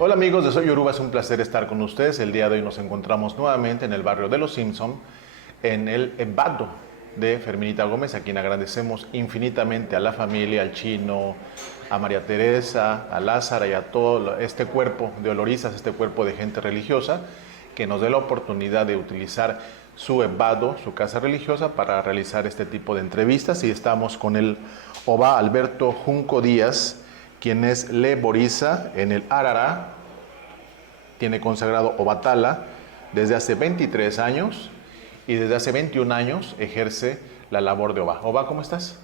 Hola amigos de Soy Yoruba, es un placer estar con ustedes. El día de hoy nos encontramos nuevamente en el barrio de Los Simpson, en el Vado de Ferminita Gómez, a quien agradecemos infinitamente, a la familia, al chino, a María Teresa, a Lázara y a todo este cuerpo de olorizas, este cuerpo de gente religiosa, que nos dé la oportunidad de utilizar su Vado, su casa religiosa, para realizar este tipo de entrevistas. Y estamos con el Oba Alberto Junco Díaz, quien es leboriza en el Arará, tiene consagrado Obatala desde hace 23 años y desde hace 21 años ejerce la labor de Oba. Oba, ¿cómo estás?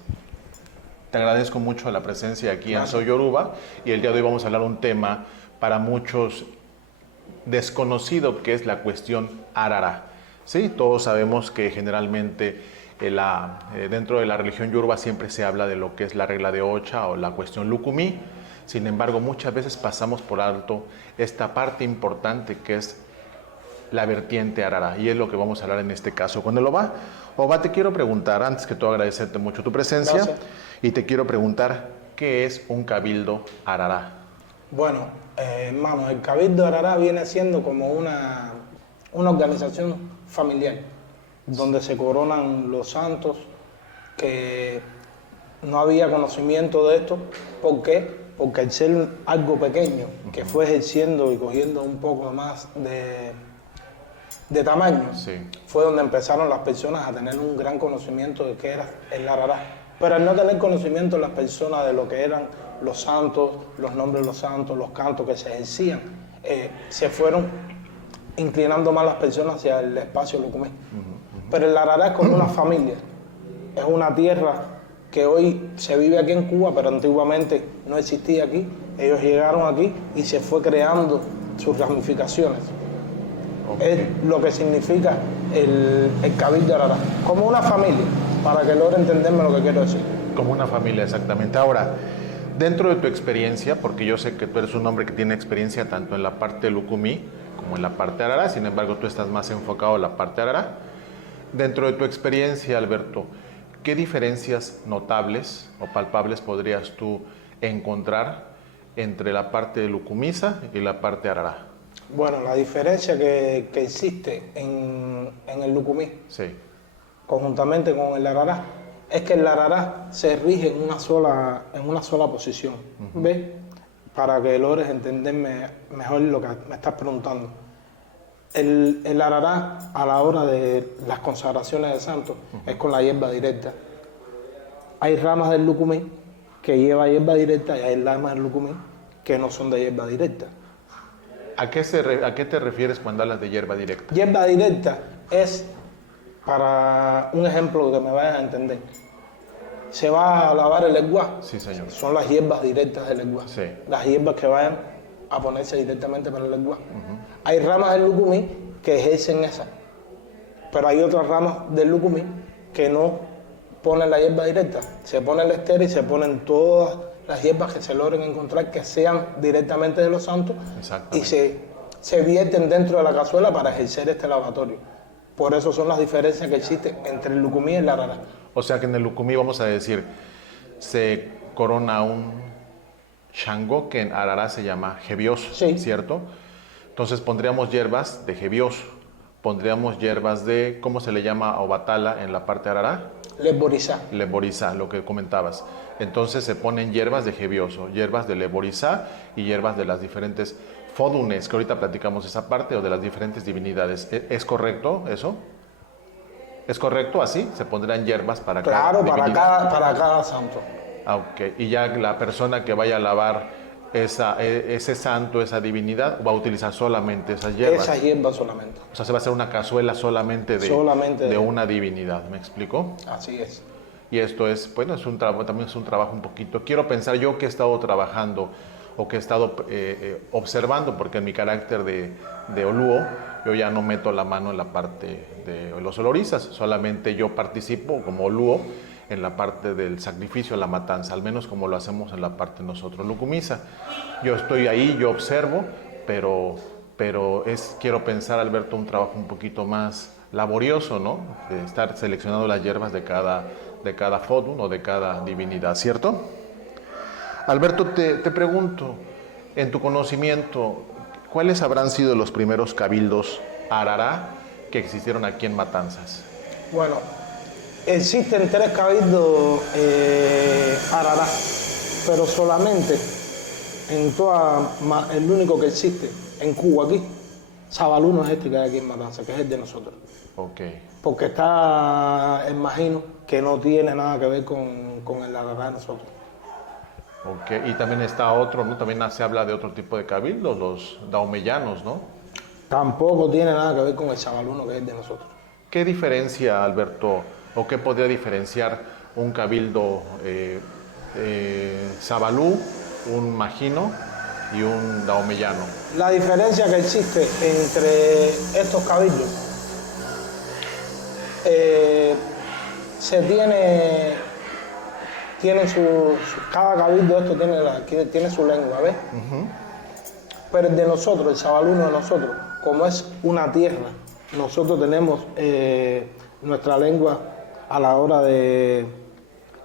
Te agradezco mucho la presencia aquí en Soy Yoruba, y el día de hoy vamos a hablar un tema para muchos desconocido, que es la cuestión Arará. Sí, todos sabemos que generalmente dentro de la religión yoruba siempre se habla de lo que es la regla de Ocha o la cuestión Lukumi. Sin embargo, muchas veces pasamos por alto esta parte importante que es la vertiente Arará, y es lo que vamos a hablar en este caso con el Oba. Oba, te quiero preguntar, antes que todo agradecerte mucho tu presencia. Gracias. Y te quiero preguntar, ¿qué es un cabildo Arará? Bueno, hermano, el cabildo Arará viene siendo como una organización familiar, donde se coronan los santos, que no había conocimiento de esto. ¿Por qué? Porque al ser algo pequeño, que fue ejerciendo y cogiendo un poco más de tamaño, fue donde empezaron las personas a tener un gran conocimiento de qué era el Arará. Pero al no tener conocimiento las personas de lo que eran los santos, los nombres de los santos, los cantos que se ejercían, se fueron inclinando más las personas hacia el espacio Lukumi. Pero el Arará es como una familia, es una tierra que hoy se vive aquí en Cuba, pero antiguamente no existía aquí. Ellos llegaron aquí y se fue creando sus ramificaciones. Es lo que significa el cabildo Arará, como una familia, para que logre entenderme lo que quiero decir. Como una familia, exactamente. Ahora, dentro de tu experiencia, porque yo sé que tú eres un hombre que tiene experiencia tanto en la parte Lukumi como en la parte Arará, sin embargo tú estás más enfocado en la parte Arará. Dentro de tu experiencia, Alberto, ¿qué diferencias notables o palpables podrías tú encontrar entre la parte Lukumisa y la parte Arará? Bueno, la diferencia que existe en el Lukumi, conjuntamente con el Arará, es que el Arará se rige en una sola posición. ¿Ves? Para que logres entenderme mejor lo que me estás preguntando. El Arará, a la hora de las consagraciones de santos, es con la hierba directa. Hay ramas del Lukumi que lleva hierba directa y hay ramas del Lukumi que no son de hierba directa. ¿A qué te refieres cuando hablas de hierba directa? Hierba directa es, para un ejemplo que me vayas a entender, se va a lavar el eguá. Sí, señor. Son las hierbas directas del eguá. Sí. Las hierbas que vayan a ponerse directamente para el eguá. Hay ramas del Lukumi que ejercen esa, pero hay otras ramas del Lukumi que no ponen la hierba directa. Se pone el estéril y se ponen todas las hierbas que se logren encontrar que sean directamente de los santos y se vierten dentro de la cazuela para ejercer este lavatorio. Por eso son las diferencias que existen entre el Lukumi y el Arará. O sea que en el Lukumi, vamos a decir, se corona un Shango, que en Arará se llama Jebioso, ¿cierto? Entonces pondríamos hierbas de Jebioso, pondríamos hierbas de, ¿cómo se le llama a Obatala en la parte Arará? Leborizá. Leborizá, lo que comentabas. Entonces se ponen hierbas de Jebioso, hierbas de Leborizá y hierbas de las diferentes Fodunes, que ahorita platicamos esa parte, o de las diferentes divinidades. ¿Es correcto eso? ¿Es correcto así? ¿Se pondrán hierbas para cada divinidad? Claro, para cada santo. Ah, ok. Y ya la persona que vaya a lavar ese santo, esa divinidad, va a utilizar solamente esas hierbas. Esas hierbas solamente. O sea, se va a hacer una cazuela solamente de una divinidad. ¿Me explico? Así es. Y esto es, bueno, también es un trabajo un poquito. Quiero pensar yo que he estado trabajando o que he estado observando, porque en mi carácter de olúo, yo ya no meto la mano en la parte de los olorizas, solamente yo participo como olúo en la parte del sacrificio, la matanza, al menos como lo hacemos en la parte nosotros Lukumisa. Yo estoy ahí, yo observo, pero quiero pensar, Alberto, un trabajo un poquito más laborioso, ¿no? De estar seleccionando las hierbas de cada fodun o de cada divinidad, ¿cierto? Alberto, te pregunto, En tu conocimiento, ¿cuáles habrán sido los primeros cabildos Arará que existieron aquí en Matanzas? Bueno, existen 3 cabildos Arará, pero solamente el único que existe en Cuba aquí, Sabaluno es este que hay aquí en Matanzas, que es el de nosotros. Ok. Porque está, imagino, que no tiene nada que ver con el Arará de nosotros. Ok, y también está otro, ¿no? También se habla de otro tipo de cabildos, los daomellanos, ¿no? Tampoco tiene nada que ver con el Sabaluno, que es el de nosotros. ¿Qué diferencia, Alberto, o qué podría diferenciar un cabildo sabalú, un majino y un daomellano? La diferencia que existe entre estos cabildos cada cabildo de estos tiene su lengua, ¿ves? Pero el de nosotros, el Sabaluno de nosotros, como es una tierra, nosotros tenemos nuestra lengua a la hora de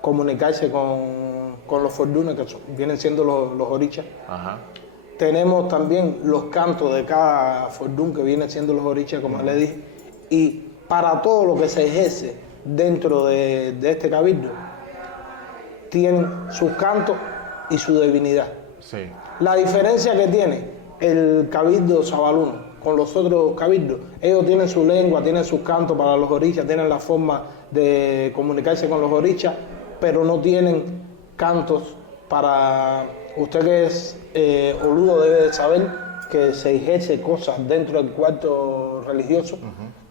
comunicarse con los fordunes, que vienen siendo los orichas. Ajá. Tenemos también los cantos de cada fordún, que vienen siendo los orichas, como le dije. Y para todo lo que se ejerce dentro de este cabildo, tienen sus cantos y su divinidad. Sí. La diferencia que tiene el cabildo sabaluno con los otros cabildos, ellos tienen su lengua, tienen sus cantos para los orichas, tienen la forma de comunicarse con los orichas, pero no tienen cantos para... Usted que es oludo debe de saber que se ejerce cosas dentro del cuarto religioso,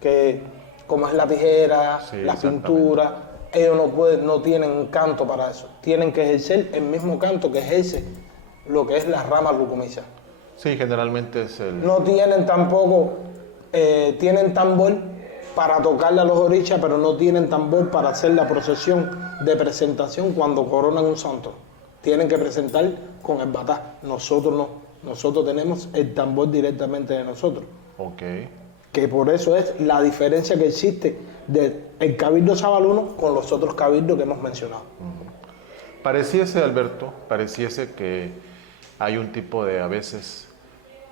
que como es la tijera, Sí, la pintura, ellos no tienen canto para eso. Tienen que ejercer el mismo canto que ejerce lo que es la rama lucumisa. Sí, generalmente es el... No tienen tampoco, tienen tambor para tocarle a los orichas, pero no tienen tambor para hacer la procesión de presentación cuando coronan un santo. Tienen que presentar con el batá. Nosotros no. Nosotros tenemos el tambor directamente de nosotros. Ok. Que por eso es la diferencia que existe del cabildo sabaluno con los otros cabildos que hemos mencionado. Pareciese, Alberto, que hay un tipo de, a veces,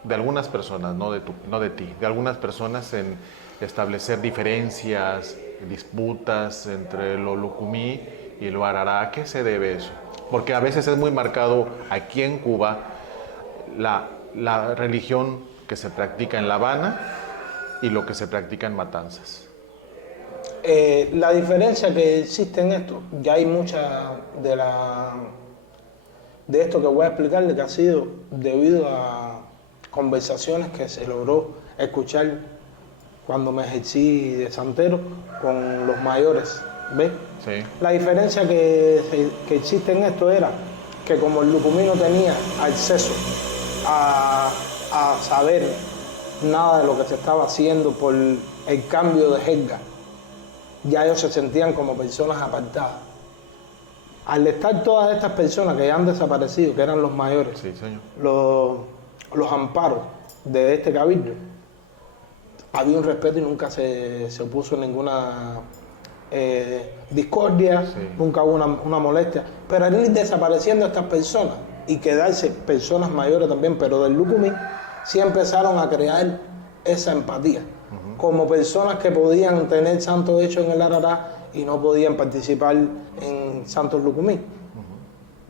de algunas personas, no de ti, de algunas personas en establecer diferencias, disputas entre lo lucumí y lo arará. ¿A qué se debe eso? Porque a veces es muy marcado aquí en Cuba la religión que se practica en La Habana y lo que se practica en Matanzas. La diferencia que existe en esto, ya hay mucha de esto que voy a explicarle, que ha sido debido a conversaciones que se logró escuchar cuando me ejercí de santero con los mayores, ¿ves? Sí. La diferencia que existe en esto era que como el lucumí no tenía acceso a saber nada de lo que se estaba haciendo por el cambio de jerga, ya ellos se sentían como personas apartadas. Al estar todas estas personas que ya han desaparecido, que eran los mayores, Sí, señor. los amparos de este cabildo, había un respeto y nunca se opuso ninguna discordia, Sí. nunca hubo una molestia. Pero al ir desapareciendo estas personas y quedarse personas mayores también, pero del lucumí, sí empezaron a crear esa empatía. Como personas que podían tener santos hechos en el Arará y no podían participar en santos lucumí,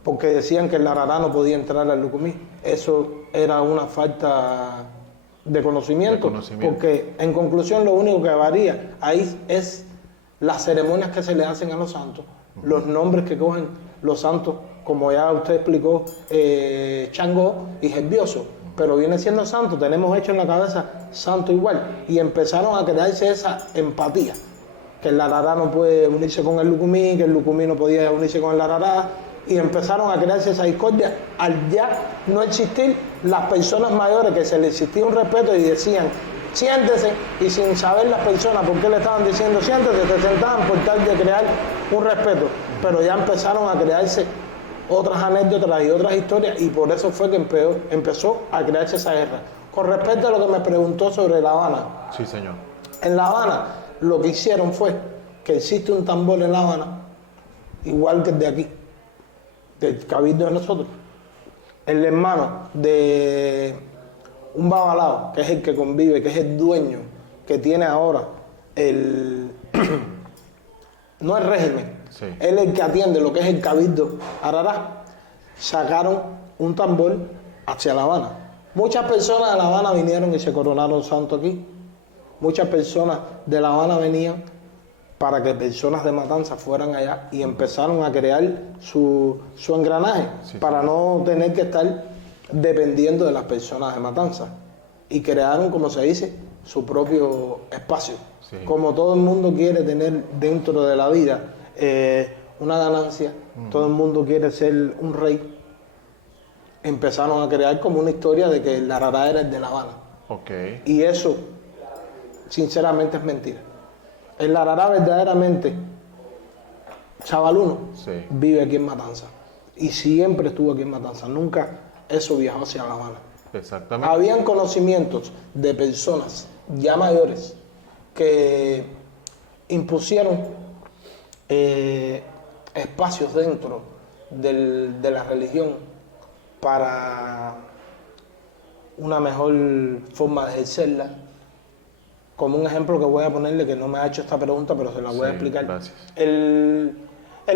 porque decían que el Arará no podía entrar al lucumí. Eso era una falta de conocimiento, porque en conclusión lo único que varía ahí es las ceremonias que se le hacen a los santos, los nombres que cogen los santos, como ya usted explicó, Changó y Gerbioso, pero viene siendo santo, tenemos hecho en la cabeza santo igual, y empezaron a crearse esa empatía, que el Arará no puede unirse con el lucumí, que el lucumí no podía unirse con el Arará, y empezaron a crearse esa discordia al ya no existir las personas mayores, que se les existía un respeto y decían siéntese, y sin saber las personas por qué le estaban diciendo siéntese, se sentaban por tal de crear un respeto, pero ya empezaron a crearse otras anécdotas y otras historias, y por eso fue que empezó a crearse esa guerra. Con respecto a lo que me preguntó sobre La Habana, Sí, señor. en La Habana lo que hicieron fue que existe un tambor en La Habana, igual que el de aquí, del cabildo de nosotros, el hermano de un babalao, que es el que convive, que es el dueño, que tiene ahora el... no el régimen, Sí. él es el que atiende lo que es el cabildo Arará, sacaron un tambor hacia La Habana. Muchas personas de La Habana vinieron y se coronaron santos aquí. Muchas personas de La Habana venían para que personas de Matanza fueran allá y empezaron a crear su engranaje para no tener que estar dependiendo de las personas de Matanza. Y crearon, como se dice, su propio espacio. Sí. Como todo el mundo quiere tener dentro de la vida una ganancia, todo el mundo quiere ser un rey, empezaron a crear como una historia de que el Arará era el de La Habana. Ok. Y eso, sinceramente, es mentira. El Arará verdaderamente, chavaluno, Sí. vive aquí en Matanza. Y siempre estuvo aquí en Matanza. Nunca eso viajó hacia La Habana. Exactamente. Habían conocimientos de personas ya mayores que impusieron espacios dentro de la religión para una mejor forma de ejercerla. Como un ejemplo que voy a ponerle, que no me ha hecho esta pregunta, pero se la voy a Sí, explicar. gracias. El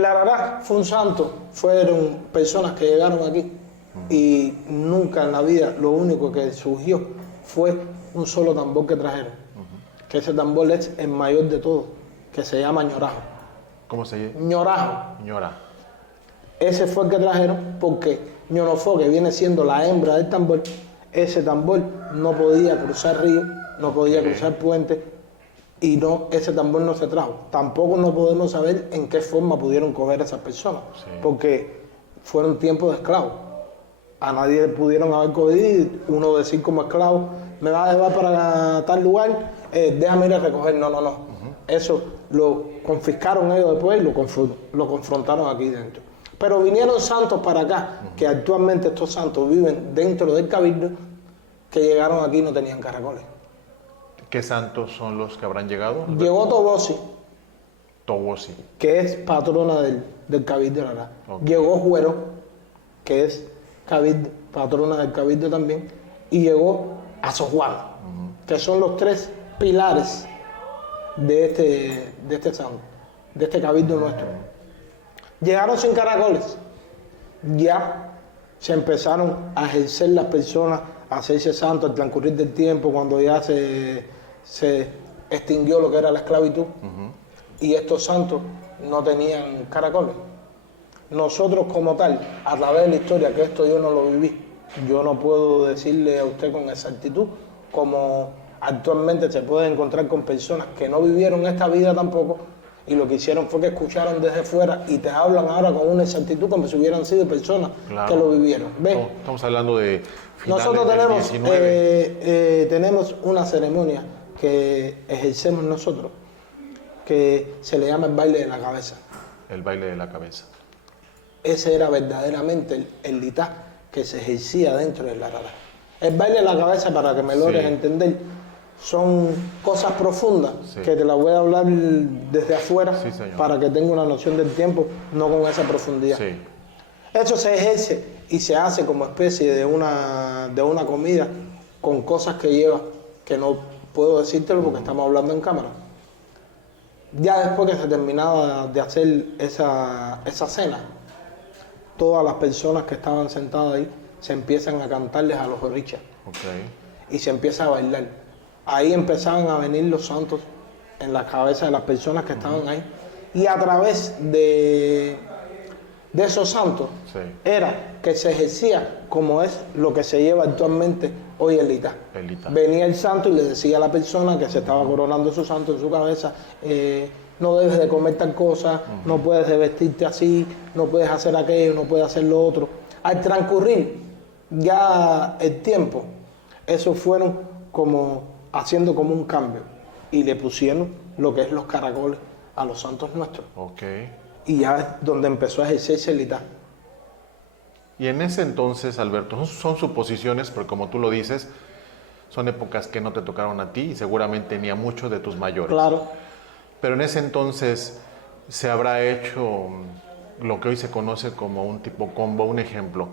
Arará fue un santo, fueron personas que llegaron aquí y nunca en la vida lo único que surgió fue un solo tambor que trajeron. Que ese tambor es el mayor de todos, que se llama ñorajo. ¿Cómo se llama? Ñorajo. Señora. Ese fue el que trajeron porque ñonofó, que viene siendo la hembra del tambor, ese tambor no podía cruzar ríos, no podía cruzar puentes y no, ese tambor no se trajo. Tampoco no podemos saber en qué forma pudieron coger a esas personas, porque fueron tiempos de esclavos. A nadie pudieron haber cogido y uno decir como esclavo, me va a llevar para tal lugar, déjame ir a recoger. No. Eso lo confiscaron ellos después y lo confrontaron aquí dentro. Pero vinieron santos para acá, que actualmente estos santos viven dentro del cabildo, que llegaron aquí y no tenían caracoles. ¿Qué santos son los que habrán llegado? Llegó Tobosi, Tobosi. que es patrona del cabildo de Arará. Ok. Llegó Juero, que es patrona del cabildo también. Y llegó Azojuana, que son los tres pilares de este santo, de este cabildo nuestro. Llegaron sin caracoles. Ya se empezaron a ejercer las personas, a hacerse santos al transcurrir del tiempo, cuando ya se extinguió lo que era la esclavitud. Y estos santos no tenían caracoles. Nosotros como tal, a través de la historia, que esto yo no lo viví, yo no puedo decirle a usted con exactitud, como actualmente se puede encontrar con personas que no vivieron esta vida tampoco, y lo que hicieron fue que escucharon desde fuera y te hablan ahora con una exactitud como si hubieran sido personas que lo vivieron. ¿Ves? No, estamos hablando de finales Nosotros del tenemos, 19. tenemos una ceremonia que ejercemos nosotros, que se le llama el baile de la cabeza. El baile de la cabeza. Ese era verdaderamente el litá que se ejercía dentro del Arará. El baile de la cabeza, para que me logres entender, son cosas profundas que te las voy a hablar desde afuera para que tenga una noción del tiempo, no con esa profundidad. Sí. Eso se ejerce y se hace como especie de una comida con cosas que lleva, que no puedo decírtelo porque estamos hablando en cámara. Ya después que se terminaba de hacer esa cena, todas las personas que estaban sentadas ahí se empiezan a cantarles a los orichas y se empieza a bailar. Ahí empezaban a venir los santos en la cabeza de las personas que estaban ahí. Y a través de esos santos era que se ejercía como es lo que se lleva actualmente hoy el litá. Venía el santo y le decía a la persona que se estaba coronando su santo en su cabeza, no debes de comer tal cosa, no puedes de vestirte así, no puedes hacer aquello, no puedes hacer lo otro. Al transcurrir ya el tiempo, esos fueron como haciendo como un cambio y le pusieron lo que es los caracoles a los santos nuestros. Y ya es donde empezó a ejercerse el litá. Y en ese entonces, Alberto, son suposiciones, porque como tú lo dices, son épocas que no te tocaron a ti y seguramente ni a muchos de tus mayores. Claro. Pero en ese entonces se habrá hecho lo que hoy se conoce como un tipo combo. Un ejemplo,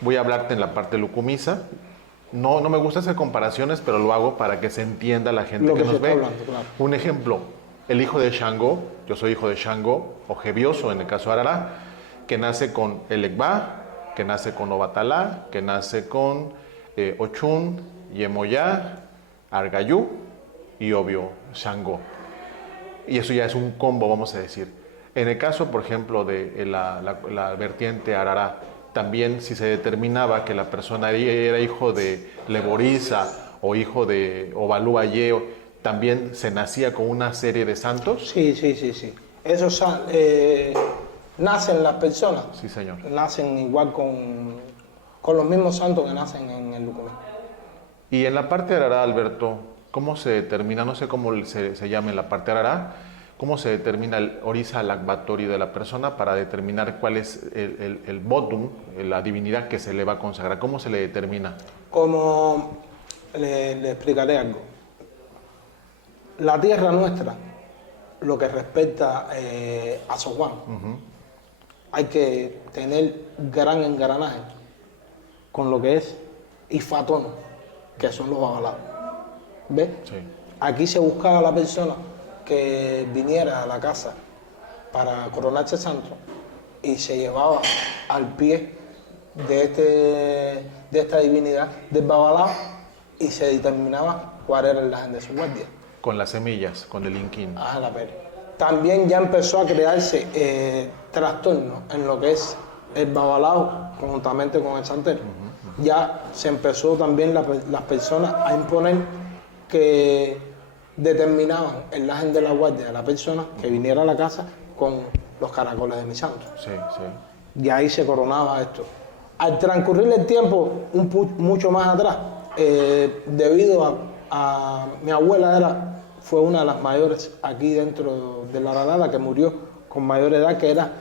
Voy a hablarte en la parte lucumisa. No me gusta hacer comparaciones, pero lo hago para que se entienda la gente Lo que que se nos está ve. hablando, claro. Un ejemplo, el hijo de Shango, yo soy hijo de Shango, o Jebioso en el caso de Arará, que nace con el Ekba, que nace con Obatalá, que nace con Ochun, Yemoyá, Argayú y obvio Shango. Y eso ya es un combo, vamos a decir. En el caso, por ejemplo, de la vertiente Arará, también si se determinaba que la persona era hijo de Leboriza o hijo de Obalú Ayeo, también se nacía con una serie de santos. Sí. Eso nacen las personas. Sí, señor. Nacen igual con los mismos santos que nacen en el Lucumí. Y en la parte de Arará, Alberto, ¿cómo se determina? No sé cómo se llama en la parte de Arará. ¿Cómo se determina el Orisa Lakbatori de la persona para determinar cuál es el Bodum, la divinidad que se le va a consagrar? ¿Cómo se le determina? Como le explicaré algo. La tierra nuestra, lo que respecta a San Juan, hay que tener gran engranaje con lo que es Ifatono, que son los babalaos. ¿Ves? Sí. Aquí se buscaba la persona que viniera a la casa para coronarse santo y se llevaba al pie de esta divinidad del babalao y se determinaba cuál era el lajen de su guardia. Con las semillas, con el inquín. Ah, la pena. También ya empezó a crearse trastorno en lo que es el babalao conjuntamente con el santero. Ya se empezó también las personas a imponer que determinaban el lajen de la guardia de la persona que viniera a la casa con los caracoles de mi santo. Sí. Y ahí se coronaba esto. Al transcurrir el tiempo, mucho más atrás, debido a mi abuela fue una de las mayores aquí dentro de la Arará, que murió con mayor edad, que era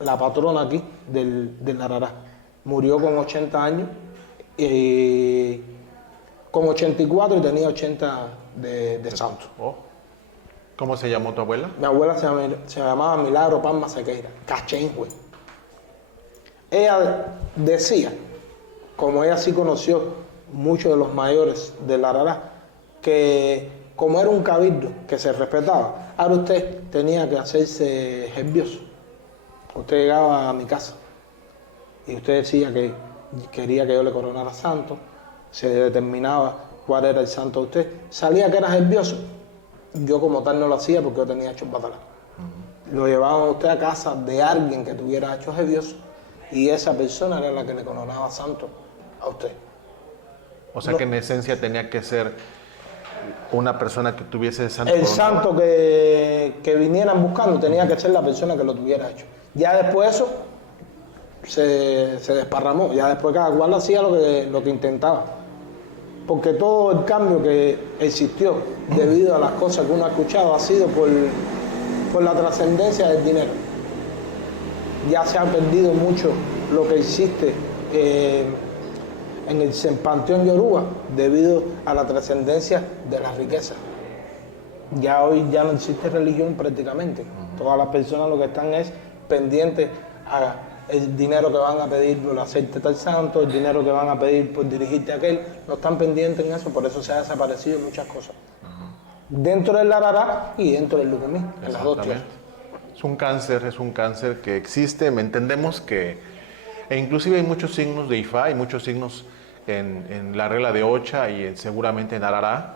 la patrona aquí del Arará. Murió con 80 años, con 84 y tenía 80 de santo. Oh. ¿Cómo se llamó tu abuela? Mi abuela se llamaba Milagro Palma Sequeira, Cachenjue. Ella decía, como ella sí conoció muchos de los mayores de la Arará, que como era un cabildo que se respetaba, ahora usted tenía que hacerse nervioso. Usted llegaba a mi casa y usted decía que quería que yo le coronara santo, se determinaba cuál era el santo de usted, salía que era nervioso. Yo como tal no lo hacía porque yo tenía hecho batalá. Lo llevaban a usted a casa de alguien que tuviera hecho nervioso y esa persona era la que le coronaba santo a usted. O sea que en esencia tenía que ser una persona que tuviese santo. El santo que vinieran buscando tenía que ser la persona que lo tuviera hecho. Ya después eso se desparramó, ya después cada cual hacía lo que intentaba. Porque todo el cambio que existió debido a las cosas que uno ha escuchado ha sido por la trascendencia del dinero. Ya se ha perdido mucho lo que existe en el panteón Yoruba debido a la trascendencia de la riqueza. Ya hoy ya no existe religión prácticamente. Todas las personas lo que están es pendientes a el dinero que van a pedir por hacerte tal santo, el dinero que van a pedir por dirigirte a aquel, no están pendientes en eso, por eso se ha desaparecido muchas cosas. Dentro del Arará y dentro del Lucumí, en las dos tierras. Es un cáncer que existe, entendemos que, e inclusive hay muchos signos de Ifá, hay muchos signos en la regla de Ocha y seguramente en Arará,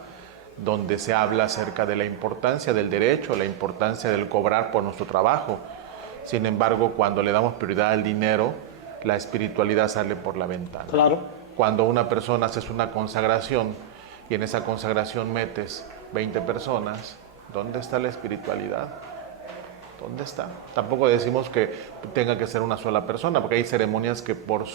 donde se habla acerca de la importancia del derecho, la importancia del cobrar por nuestro trabajo. Sin embargo, cuando le damos prioridad al dinero, la espiritualidad sale por la ventana. Claro. Cuando una persona haces una consagración y en esa consagración metes 20 personas, ¿dónde está la espiritualidad? ¿Dónde está? Tampoco decimos que tenga que ser una sola persona, porque hay ceremonias que por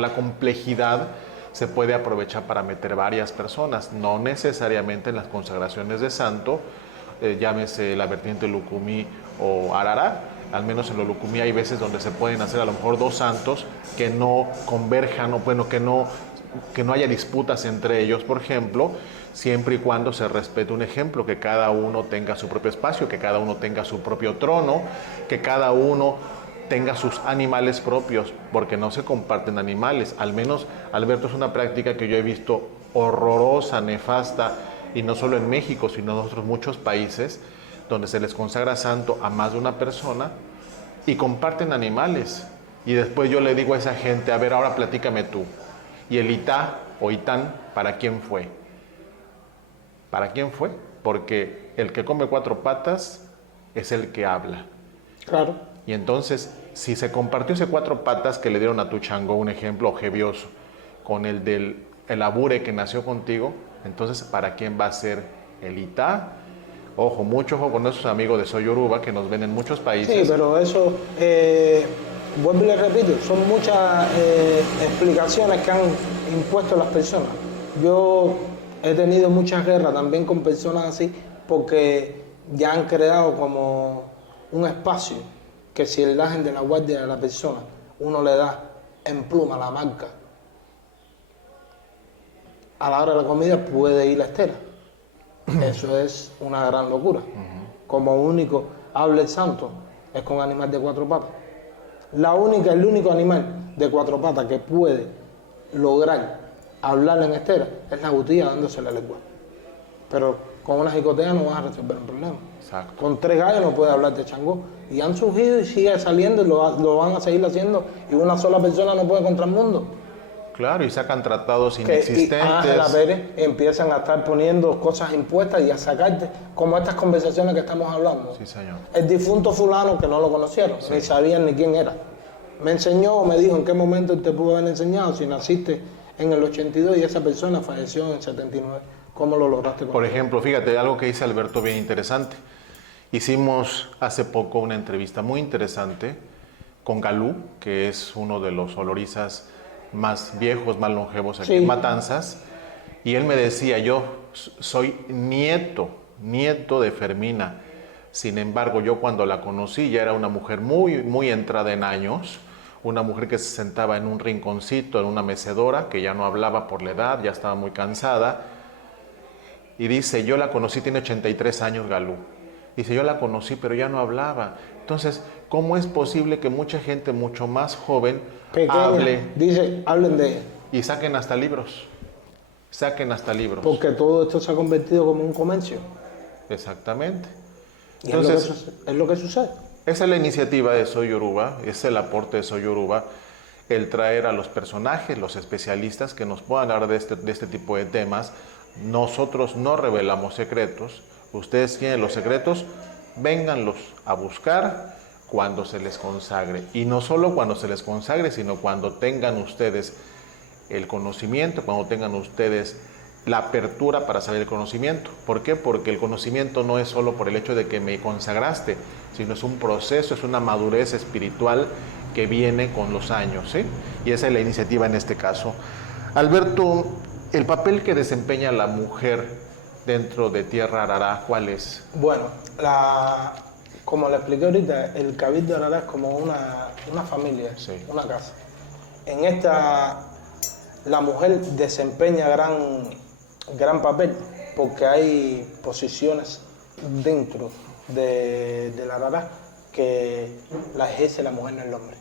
la complejidad se puede aprovechar para meter varias personas, no necesariamente en las consagraciones de santo, llámese la vertiente Lucumí o Arará. Al menos en lo Lucumí hay veces donde se pueden hacer a lo mejor dos santos que no converjan, o bueno, que no haya disputas entre ellos, por ejemplo, siempre y cuando se respete un ejemplo, que cada uno tenga su propio espacio, que cada uno tenga su propio trono, que cada uno tenga sus animales propios, porque no se comparten animales. Al menos, Alberto, es una práctica que yo he visto horrorosa, nefasta, y no solo en México, sino en otros muchos países, donde se les consagra santo a más de una persona y comparten animales. Y después yo le digo a esa gente, a ver, ahora platícame tú. ¿Y el Itá o Itán para quién fue? ¿Para quién fue? Porque el que come cuatro patas es el que habla. Claro. Y entonces, si se compartió ese cuatro patas que le dieron a tu chango, un ejemplo ojevioso, con el del el abure que nació contigo, entonces, ¿para quién va a ser el Itá? Ojo, mucho ojo con nuestros amigos de Soy Yoruba que nos ven en muchos países. Sí, pero eso, vuelvo y le repito, son muchas explicaciones que han impuesto las personas. Yo he tenido muchas guerras también con personas así porque ya han creado como un espacio que si el dajen de la guardia de la persona uno le da en pluma la marca, a la hora de la comida puede ir la estera. Eso es una gran locura. Como único habla el santo es con animal de cuatro patas. El único animal de cuatro patas que puede lograr hablar en estera es la gutilla dándose la lengua. Pero con una jicotea no vas a resolver un problema. Exacto. Con 3 gallos no puedes hablar de Changó. Y han surgido y sigue saliendo y lo van a seguir haciendo. Y una sola persona no puede contra el mundo. Claro, y sacan tratados Que inexistentes. Ángela Pérez empiezan a estar poniendo cosas impuestas y a sacarte, como estas conversaciones que estamos hablando. Sí, señor. El difunto fulano que no lo conocieron, ni sabían ni quién era. Me enseñó o me dijo en qué momento te pudo haber enseñado si naciste en el 82 y esa persona falleció en el 79. ¿Cómo lo lograste? Por ejemplo, fíjate, algo que dice Alberto bien interesante. Hicimos hace poco una entrevista muy interesante con Galú, que es uno de los olorizas más viejos, más longevos aquí en Matanzas, y él me decía, yo soy nieto de Fermina. Sin embargo, yo cuando la conocí ya era una mujer muy entrada en años, una mujer que se sentaba en un rinconcito, en una mecedora, que ya no hablaba por la edad, ya estaba muy cansada. Y dice, yo la conocí, tiene 83 años Galú. Dice, yo la conocí, pero ya no hablaba. Entonces, ¿cómo es posible que mucha gente mucho más joven hable? Dice, hablen de ella. Y saquen hasta libros. Saquen hasta libros. Porque todo esto se ha convertido como un comercio. Exactamente. Y Entonces, es lo que sucede. Esa es la iniciativa de Soy Yoruba, es el aporte de Soy Yoruba, el traer a los personajes, los especialistas que nos puedan hablar de este tipo de temas. Nosotros no revelamos secretos. Ustedes tienen los secretos, vénganlos a buscar cuando se les consagre. Y no solo cuando se les consagre, sino cuando tengan ustedes el conocimiento, cuando tengan ustedes la apertura para saber el conocimiento. ¿Por qué? Porque el conocimiento no es solo por el hecho de que me consagraste, sino es un proceso, es una madurez espiritual que viene con los años, ¿sí? Y esa es la iniciativa en este caso. Alberto, el papel que desempeña la mujer dentro de Tierra Arará, ¿cuál es? Bueno, como le expliqué ahorita, el Cabildo Arará es como una familia, Sí. una casa. En esta, la mujer desempeña gran papel porque hay posiciones dentro del Arará que la ejerce la mujer, no el hombre.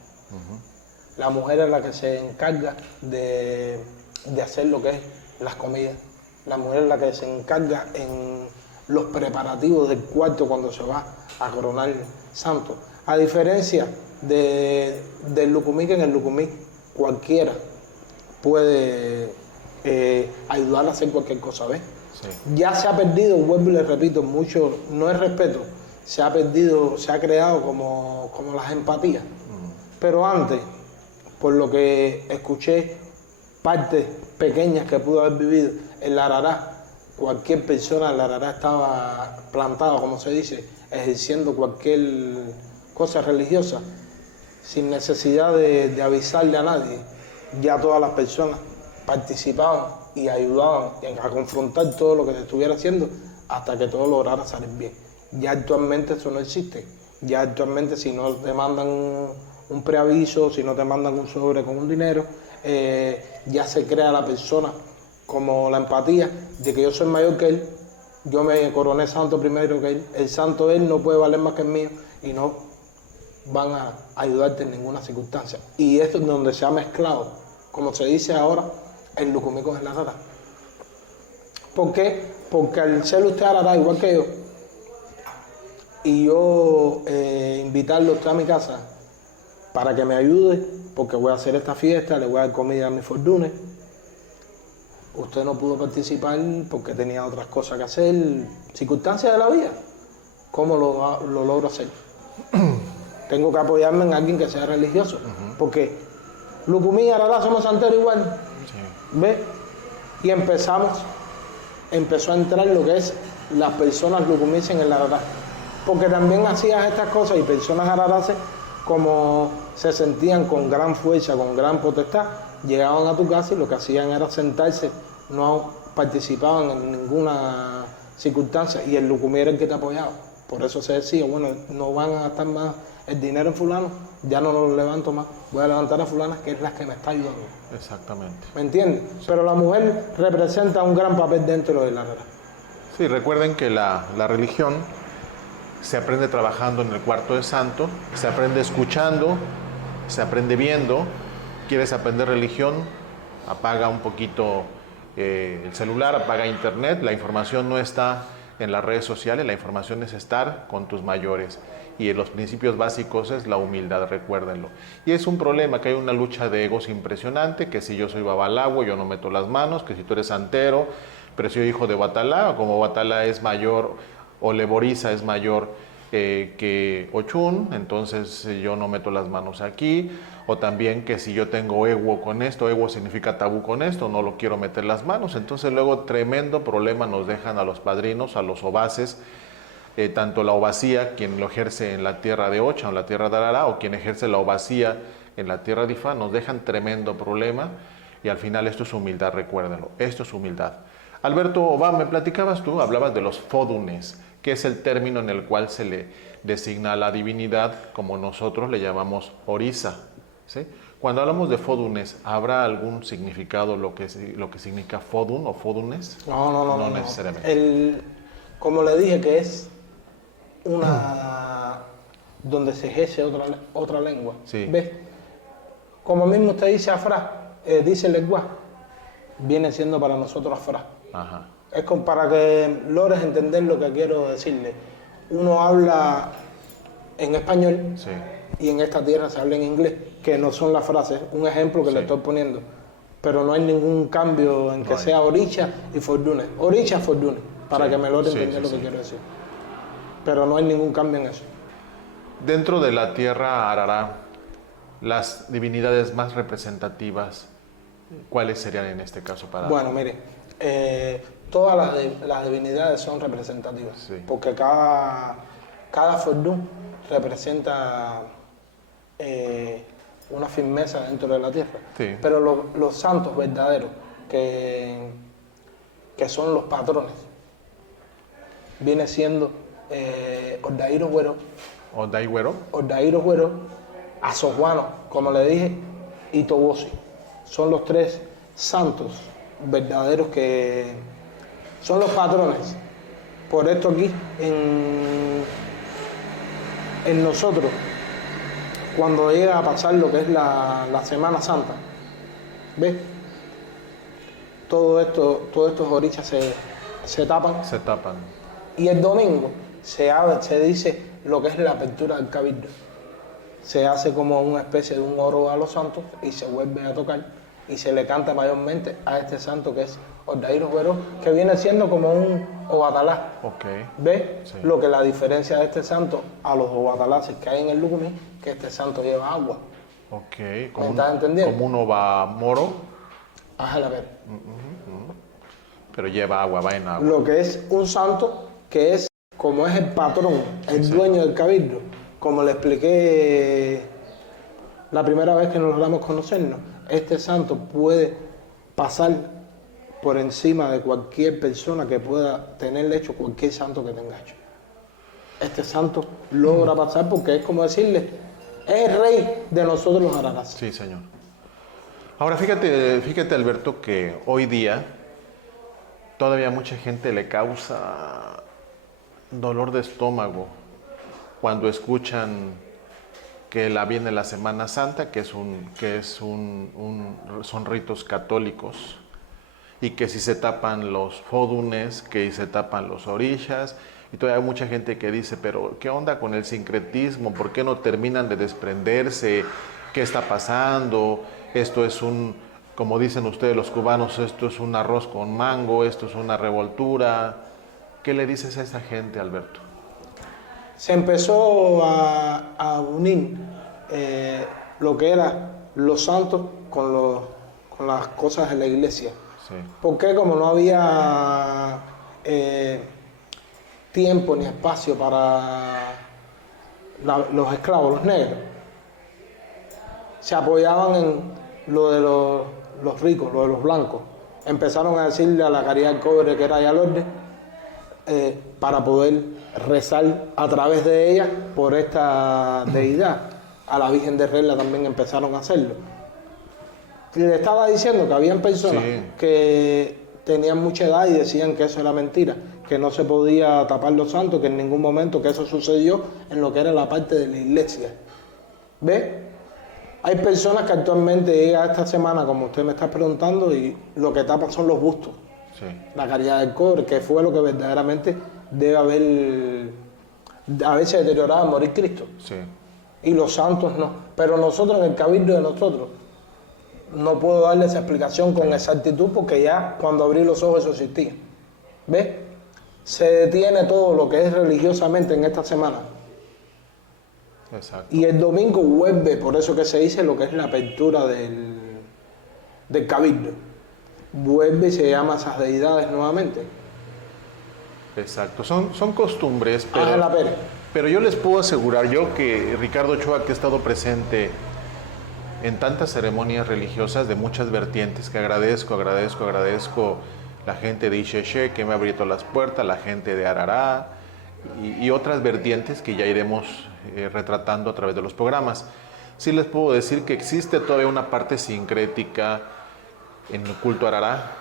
La mujer es la que se encarga de hacer lo que es las comidas. La mujer es la que se encarga en los preparativos del cuarto cuando se va a coronar santo. A diferencia del lucumí, que en el lucumí cualquiera puede ayudar a hacer cualquier cosa, ¿ves? Sí. Ya se ha perdido, vuelvo y le repito, mucho, no es respeto, se ha perdido, se ha creado como las empatías. Pero antes, por lo que escuché, partes pequeñas que pudo haber vivido en la Arará, cualquier persona en la Arará estaba plantada, como se dice, ejerciendo cualquier cosa religiosa, sin necesidad de avisarle a nadie. Ya todas las personas participaban y ayudaban a confrontar todo lo que se estuviera haciendo hasta que todo lograra salir bien. Ya actualmente eso no existe. Ya actualmente si no te mandan un preaviso, si no te mandan un sobre con un dinero, ya se crea la persona como la empatía de que yo soy mayor que él, yo me coroné santo primero que él, el santo de él no puede valer más que el mío, y no, van a ayudarte en ninguna circunstancia. Y esto es donde se ha mezclado, como se dice ahora, el lucumí con el arará. ¿Por qué? Porque al ser usted arará igual que yo, y yo invitarlo a usted a mi casa para que me ayude, porque voy a hacer esta fiesta, le voy a dar comida a mis fortunes. Usted no pudo participar porque tenía otras cosas que hacer, circunstancias de la vida. ¿Cómo lo logro hacer? Tengo que apoyarme en alguien que sea religioso, porque lucumí y arará somos santeros igual. Sí. ¿Ves? Y empezó a entrar lo que es las personas lucumíes en el arará. Porque también hacías estas cosas y personas araraces, como se sentían con gran fuerza, con gran potestad, llegaban a tu casa y lo que hacían era sentarse, no participaban en ninguna circunstancia y el lucumí era el que te apoyaba. Por eso se decía, bueno, no van a gastar más el dinero en fulano, ya no lo levanto más, voy a levantar a fulana que es la que me está ayudando. Exactamente. ¿Me entiendes? Pero la mujer representa un gran papel dentro de la arará. Sí, recuerden que la religión se aprende trabajando en el cuarto de santo, se aprende escuchando, se aprende viendo. ¿Quieres aprender religión? Apaga un poquito el celular, apaga internet. La información no está en las redes sociales, la información es estar con tus mayores. Y los principios básicos es la humildad, recuérdenlo. Y es un problema, que hay una lucha de egos impresionante, que si yo soy babalago, yo no meto las manos, que si tú eres santero, pero si yo hijo de Batalá, o como Batalá es mayor, o Leboriza es mayor que Ochun, entonces yo no meto las manos aquí. O también que si yo tengo ego con esto, ego significa tabú con esto, no lo quiero meter las manos. Entonces luego tremendo problema nos dejan a los padrinos, a los obaces, tanto la obacía, quien lo ejerce en la tierra de Ocha o en la tierra de Arará, o quien ejerce la obacía en la tierra de Ifá, nos dejan tremendo problema. Y al final esto es humildad, recuérdenlo, esto es humildad. Alberto Obá, me platicabas tú, hablabas de los fodunes, que es el término en el cual se le designa a la divinidad, como nosotros le llamamos Orisa, ¿sí? Cuando hablamos de fodunes, ¿habrá algún significado lo que significa fodun o fodunes? No necesariamente. Como le dije, que es donde se ejerce otra lengua. Sí. ¿Ves? Como mismo usted dice afra, dice lengua, viene siendo para nosotros afra. Ajá. Es para que logres entender lo que quiero decirle. Uno habla en español, Sí. y en esta tierra se habla en inglés, que no son las frases, un ejemplo que Sí. le estoy poniendo. Pero no hay ningún cambio en que sea oricha y fortune. Oricha, fortune, para que me logre entender lo que quiero decir. Pero no hay ningún cambio en eso. Dentro de la tierra Arará, las divinidades más representativas, ¿cuáles serían en este caso para...? Bueno, mire, todas las divinidades son representativas, Sí. porque cada fortune representa una firmeza dentro de la tierra. Sí. Pero los santos verdaderos, que son los patrones, viene siendo Ordaíro Güero, ¿Odaihuero? Azojuano, como le dije, y Tobosi. Son los tres santos verdaderos que son los patrones. Por esto aquí, en nosotros, cuando llega a pasar lo que es la Semana Santa, ¿ves? Todos estos orichas se tapan. Se tapan. Y el domingo se dice lo que es la apertura del cabildo. Se hace como una especie de un oro a los santos y se vuelve a tocar y se le canta mayormente a este santo que es Ordaíro Güero, que viene siendo como un obatalá. Ok. ¿Ves? Sí. Lo que la diferencia de este santo a los obatalaces que hay en el lucumí, que este santo lleva agua. Ok. ¿Me estás entendiendo? Como un ovamoro, Ájala a ver. pero lleva agua, va en agua. Lo que es un santo que es, como es el patrón, el Sí. dueño del cabildo, como le expliqué la primera vez que nos logramos conocernos, este santo puede pasar por encima de cualquier persona que pueda tener hecho cualquier santo que tenga hecho. Este santo logra pasar porque es como decirle, es el rey de nosotros los ararás. Sí, señor. Ahora fíjate Alberto, que hoy día todavía mucha gente le causa dolor de estómago cuando escuchan que viene la Semana Santa, son ritos católicos, y que si se tapan los fódunes, que se tapan los orishas, y todavía hay mucha gente que dice, pero ¿qué onda con el sincretismo? ¿Por qué no terminan de desprenderse? ¿Qué está pasando? Esto es como dicen ustedes los cubanos, esto es un arroz con mango, esto es una revoltura. ¿Qué le dices a esa gente, Alberto? Se empezó a unir lo que era los santos con las cosas de la iglesia. Sí. Porque como no había tiempo ni espacio para los esclavos, los negros, se apoyaban en lo de los ricos, lo de los blancos. Empezaron a decirle a la caridad del cobre que era allá al orden, para poder rezar a través de ella por esta deidad. A la Virgen de Regla también empezaron a hacerlo. Y le estaba diciendo que habían personas que tenían mucha edad y decían que eso era mentira, que no se podía tapar los santos, que en ningún momento que eso sucedió en lo que era la parte de la iglesia. ¿Ve? Hay personas que actualmente llegan esta semana, como usted me está preguntando, y lo que tapan son los bustos. Sí. La caridad del cobre, que fue lo que verdaderamente debe haberse deteriorado a morir Cristo. Sí. Y los santos no. Pero nosotros, en el cabildo de nosotros, no puedo darle esa explicación con exactitud, porque ya cuando abrí los ojos eso existía. ¿Ves? Se detiene todo lo que es religiosamente en esta semana. Exacto. Y el domingo vuelve, por eso que se dice lo que es la apertura del cabildo. Vuelve y se llama a esas deidades nuevamente. Exacto. Son costumbres, Ángela Pérez. pero yo les puedo asegurar, yo que Ricardo Ochoa, que he estado presente en tantas ceremonias religiosas de muchas vertientes, que agradezco la gente de Ixexé que me ha abierto las puertas, la gente de Arará y otras vertientes que ya iremos retratando a través de los programas. Sí les puedo decir que existe todavía una parte sincrética en el culto Arará,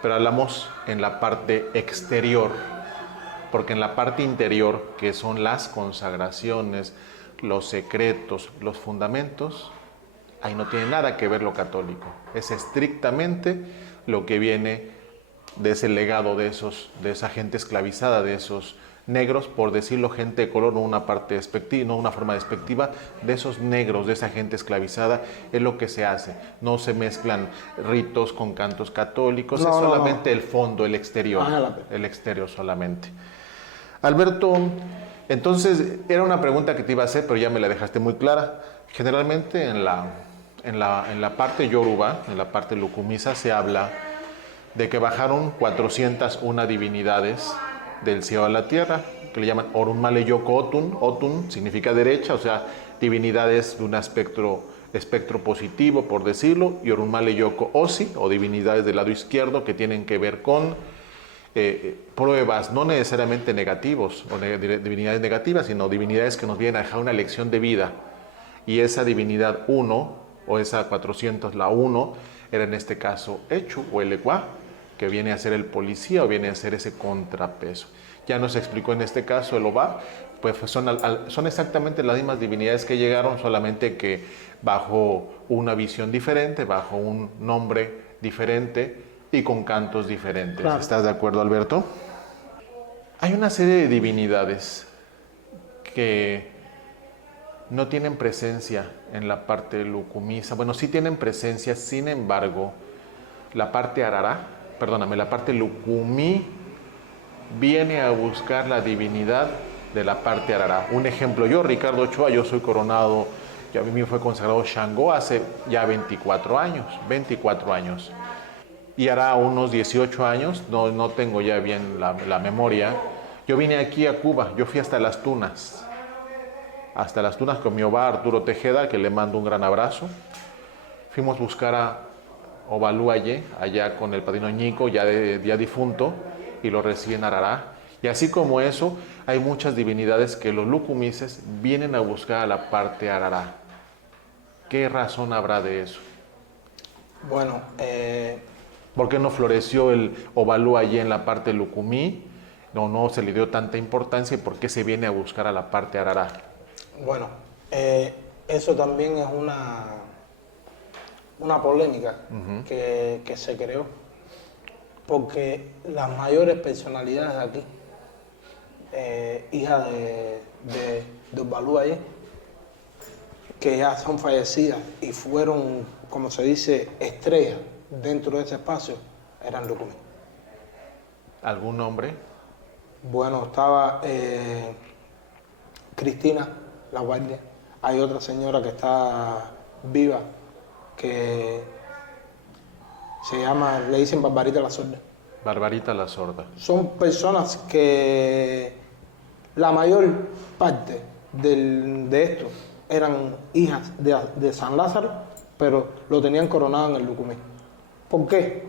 pero hablamos en la parte exterior, porque en la parte interior, que son las consagraciones, los secretos, los fundamentos, ahí no tiene nada que ver lo católico. Es estrictamente lo que viene de ese legado de esa gente esclavizada, de esos negros, por decirlo, gente de color, no una parte despectiva, no una forma despectiva, de esos negros, de esa gente esclavizada, es lo que se hace. No se mezclan ritos con cantos católicos, es solamente el fondo, el exterior solamente. Alberto, entonces, era una pregunta que te iba a hacer, pero ya me la dejaste muy clara. Generalmente en la parte yoruba, en la parte lucumisa, se habla de que bajaron 401 divinidades del cielo a la tierra, que le llaman Orunmale Yoko Otun. Otun significa derecha, o sea, divinidades de un espectro positivo, por decirlo, y Orunmale Yoko Osi, o divinidades del lado izquierdo, que tienen que ver con pruebas, no necesariamente negativos, o divinidades negativas, sino divinidades que nos vienen a dejar una lección de vida. Y esa divinidad 1, o esa 400, la 1, era en este caso Echu, o el Ecuá, que viene a ser el policía o viene a ser ese contrapeso. Ya nos explicó en este caso el Obá, pues son exactamente las mismas divinidades que llegaron, solamente que bajo una visión diferente, bajo un nombre diferente y con cantos diferentes. Claro. ¿Estás de acuerdo, Alberto? Hay una serie de divinidades que no tienen presencia en la parte lucumisa. Bueno, sí tienen presencia, sin embargo, la parte la parte lucumí viene a buscar la divinidad de la parte Arará. Un ejemplo, yo, Ricardo Ochoa, yo soy coronado, ya a mí me fue consagrado Shango hace ya 24 años. Y hará unos 18 años, no tengo ya bien la memoria, yo vine aquí a Cuba, yo fui hasta Las Tunas con mi Obá Arturo Tejeda, que le mando un gran abrazo. Fuimos a buscar a Ovaluaye, allá con el padrino Ñico, ya difunto, y lo reciben Arará. Y así como eso, hay muchas divinidades que los lucumises vienen a buscar a la parte Arará. ¿Qué razón habrá de eso? Bueno, ¿por qué no floreció el Ovaluaye en la parte lucumí? No se le dio tanta importancia, y ¿por qué se viene a buscar a la parte Arará? Bueno, eso también es una polémica que se creó, porque las mayores personalidades de aquí, hijas de Osvaldo Ayer, que ya son fallecidas y fueron, como se dice, estrellas dentro de ese espacio, eran Lucumí. ¿Algún nombre? Bueno, estaba Cristina La Guardia. Hay otra señora que está viva, que se llama, le dicen Barbarita la Sorda. Barbarita la Sorda. Son personas que la mayor parte de esto eran hijas de San Lázaro, pero lo tenían coronado en el Lucumí. ¿Por qué?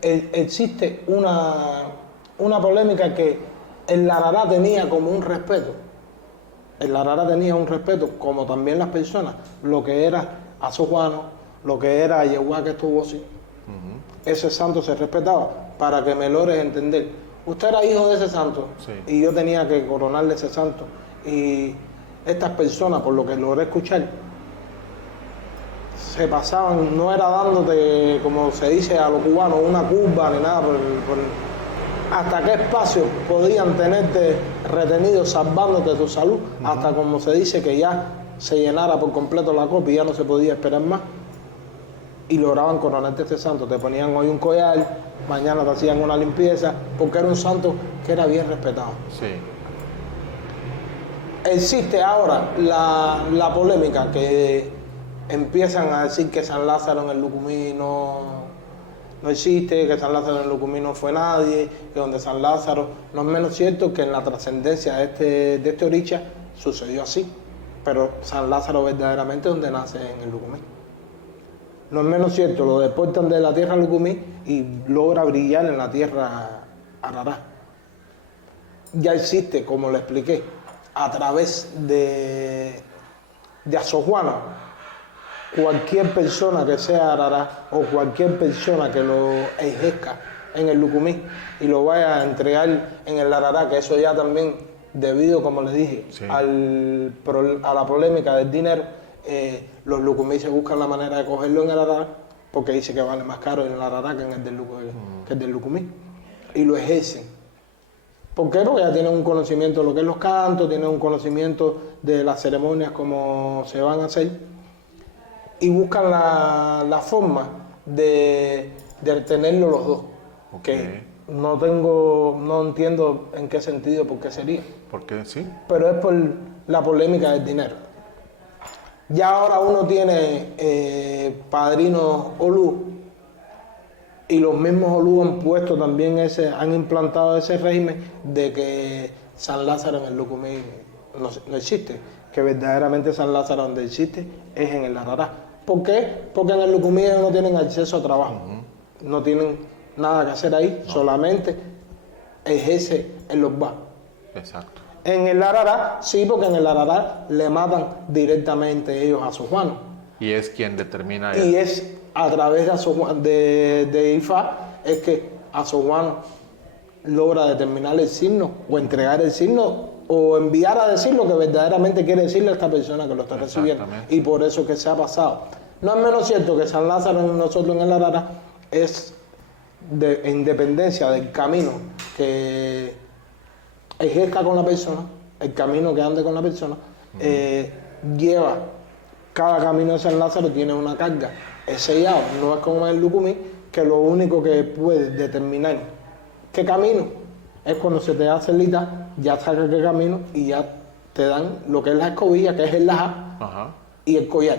Existe una polémica que el Larará tenía como un respeto. El Larará tenía un respeto, como también las personas, lo que era Azojuano, lo que era Yehuá que estuvo así. Ese santo se respetaba. Para que me logres entender, usted era hijo de ese santo, sí, y yo tenía que coronarle ese santo. Y estas personas, por lo que logré escuchar, se pasaban, no era dándote, como se dice a los cubanos, una curva ni nada, hasta qué espacio podían tenerte retenido salvándote tu salud, hasta como se dice que ya se llenara por completo la copa y ya no se podía esperar más. Y lograban coronarte este santo. Te ponían hoy un collar, mañana te hacían una limpieza, porque era un santo que era bien respetado. Sí. Existe ahora la polémica que empiezan a decir que San Lázaro en el Lucumí no existe, que San Lázaro en el Lucumí no fue nadie, que donde San Lázaro, no es menos cierto que en la trascendencia de este oricha sucedió así, pero San Lázaro verdaderamente es donde nace en el Lucumí. No es menos cierto, lo deportan de la tierra Lucumí y logra brillar en la tierra Arará. Ya existe, como le expliqué, a través de Azojuana, cualquier persona que sea Arará o cualquier persona que lo ejerza en el Lucumí y lo vaya a entregar en el Arará, que eso ya también, debido, como les dije, sí, a la polémica del dinero, los Lucumí se buscan la manera de cogerlo en el Arará, porque dice que vale más caro en el Arará que en el del Lucumí, y lo ejercen. ¿Por qué? Porque ya tienen un conocimiento de lo que es los cantos, tienen un conocimiento de las ceremonias, como se van a hacer, y buscan la forma de tenerlo los dos. Okay. Que no entiendo en qué sentido, por qué sería. ¿Por qué? Sí. Pero es por la polémica del dinero. Ya ahora uno tiene padrinos Olú, y los mismos Olú han puesto también han implantado ese régimen de que San Lázaro en el Lucumí no existe, que verdaderamente San Lázaro donde existe es en el Arará. ¿Por qué? Porque en el Lucumí ellos no tienen acceso a trabajo, no tienen nada que hacer ahí, solamente ejerce en los bar. Exacto. En el Arará, sí, porque en el Arará le matan directamente ellos a Azojuano. Y es quien determina Y es a través de IFA es que Azojuano logra determinar el signo o entregar el signo o enviar a decir lo que verdaderamente quiere decirle a esta persona que lo está recibiendo. Y por eso que se ha pasado. No es menos cierto que San Lázaro, nosotros en el Arará, es en dependencia del camino que ejerza con la persona, el camino que ande con la persona, lleva, cada camino de San Lázaro tiene una carga, es sellado, no es como en el Lucumí, que lo único que puede determinar qué camino es cuando se te da celita, ya sabes qué camino y ya te dan lo que es la escobilla, que es el laja, y el collar.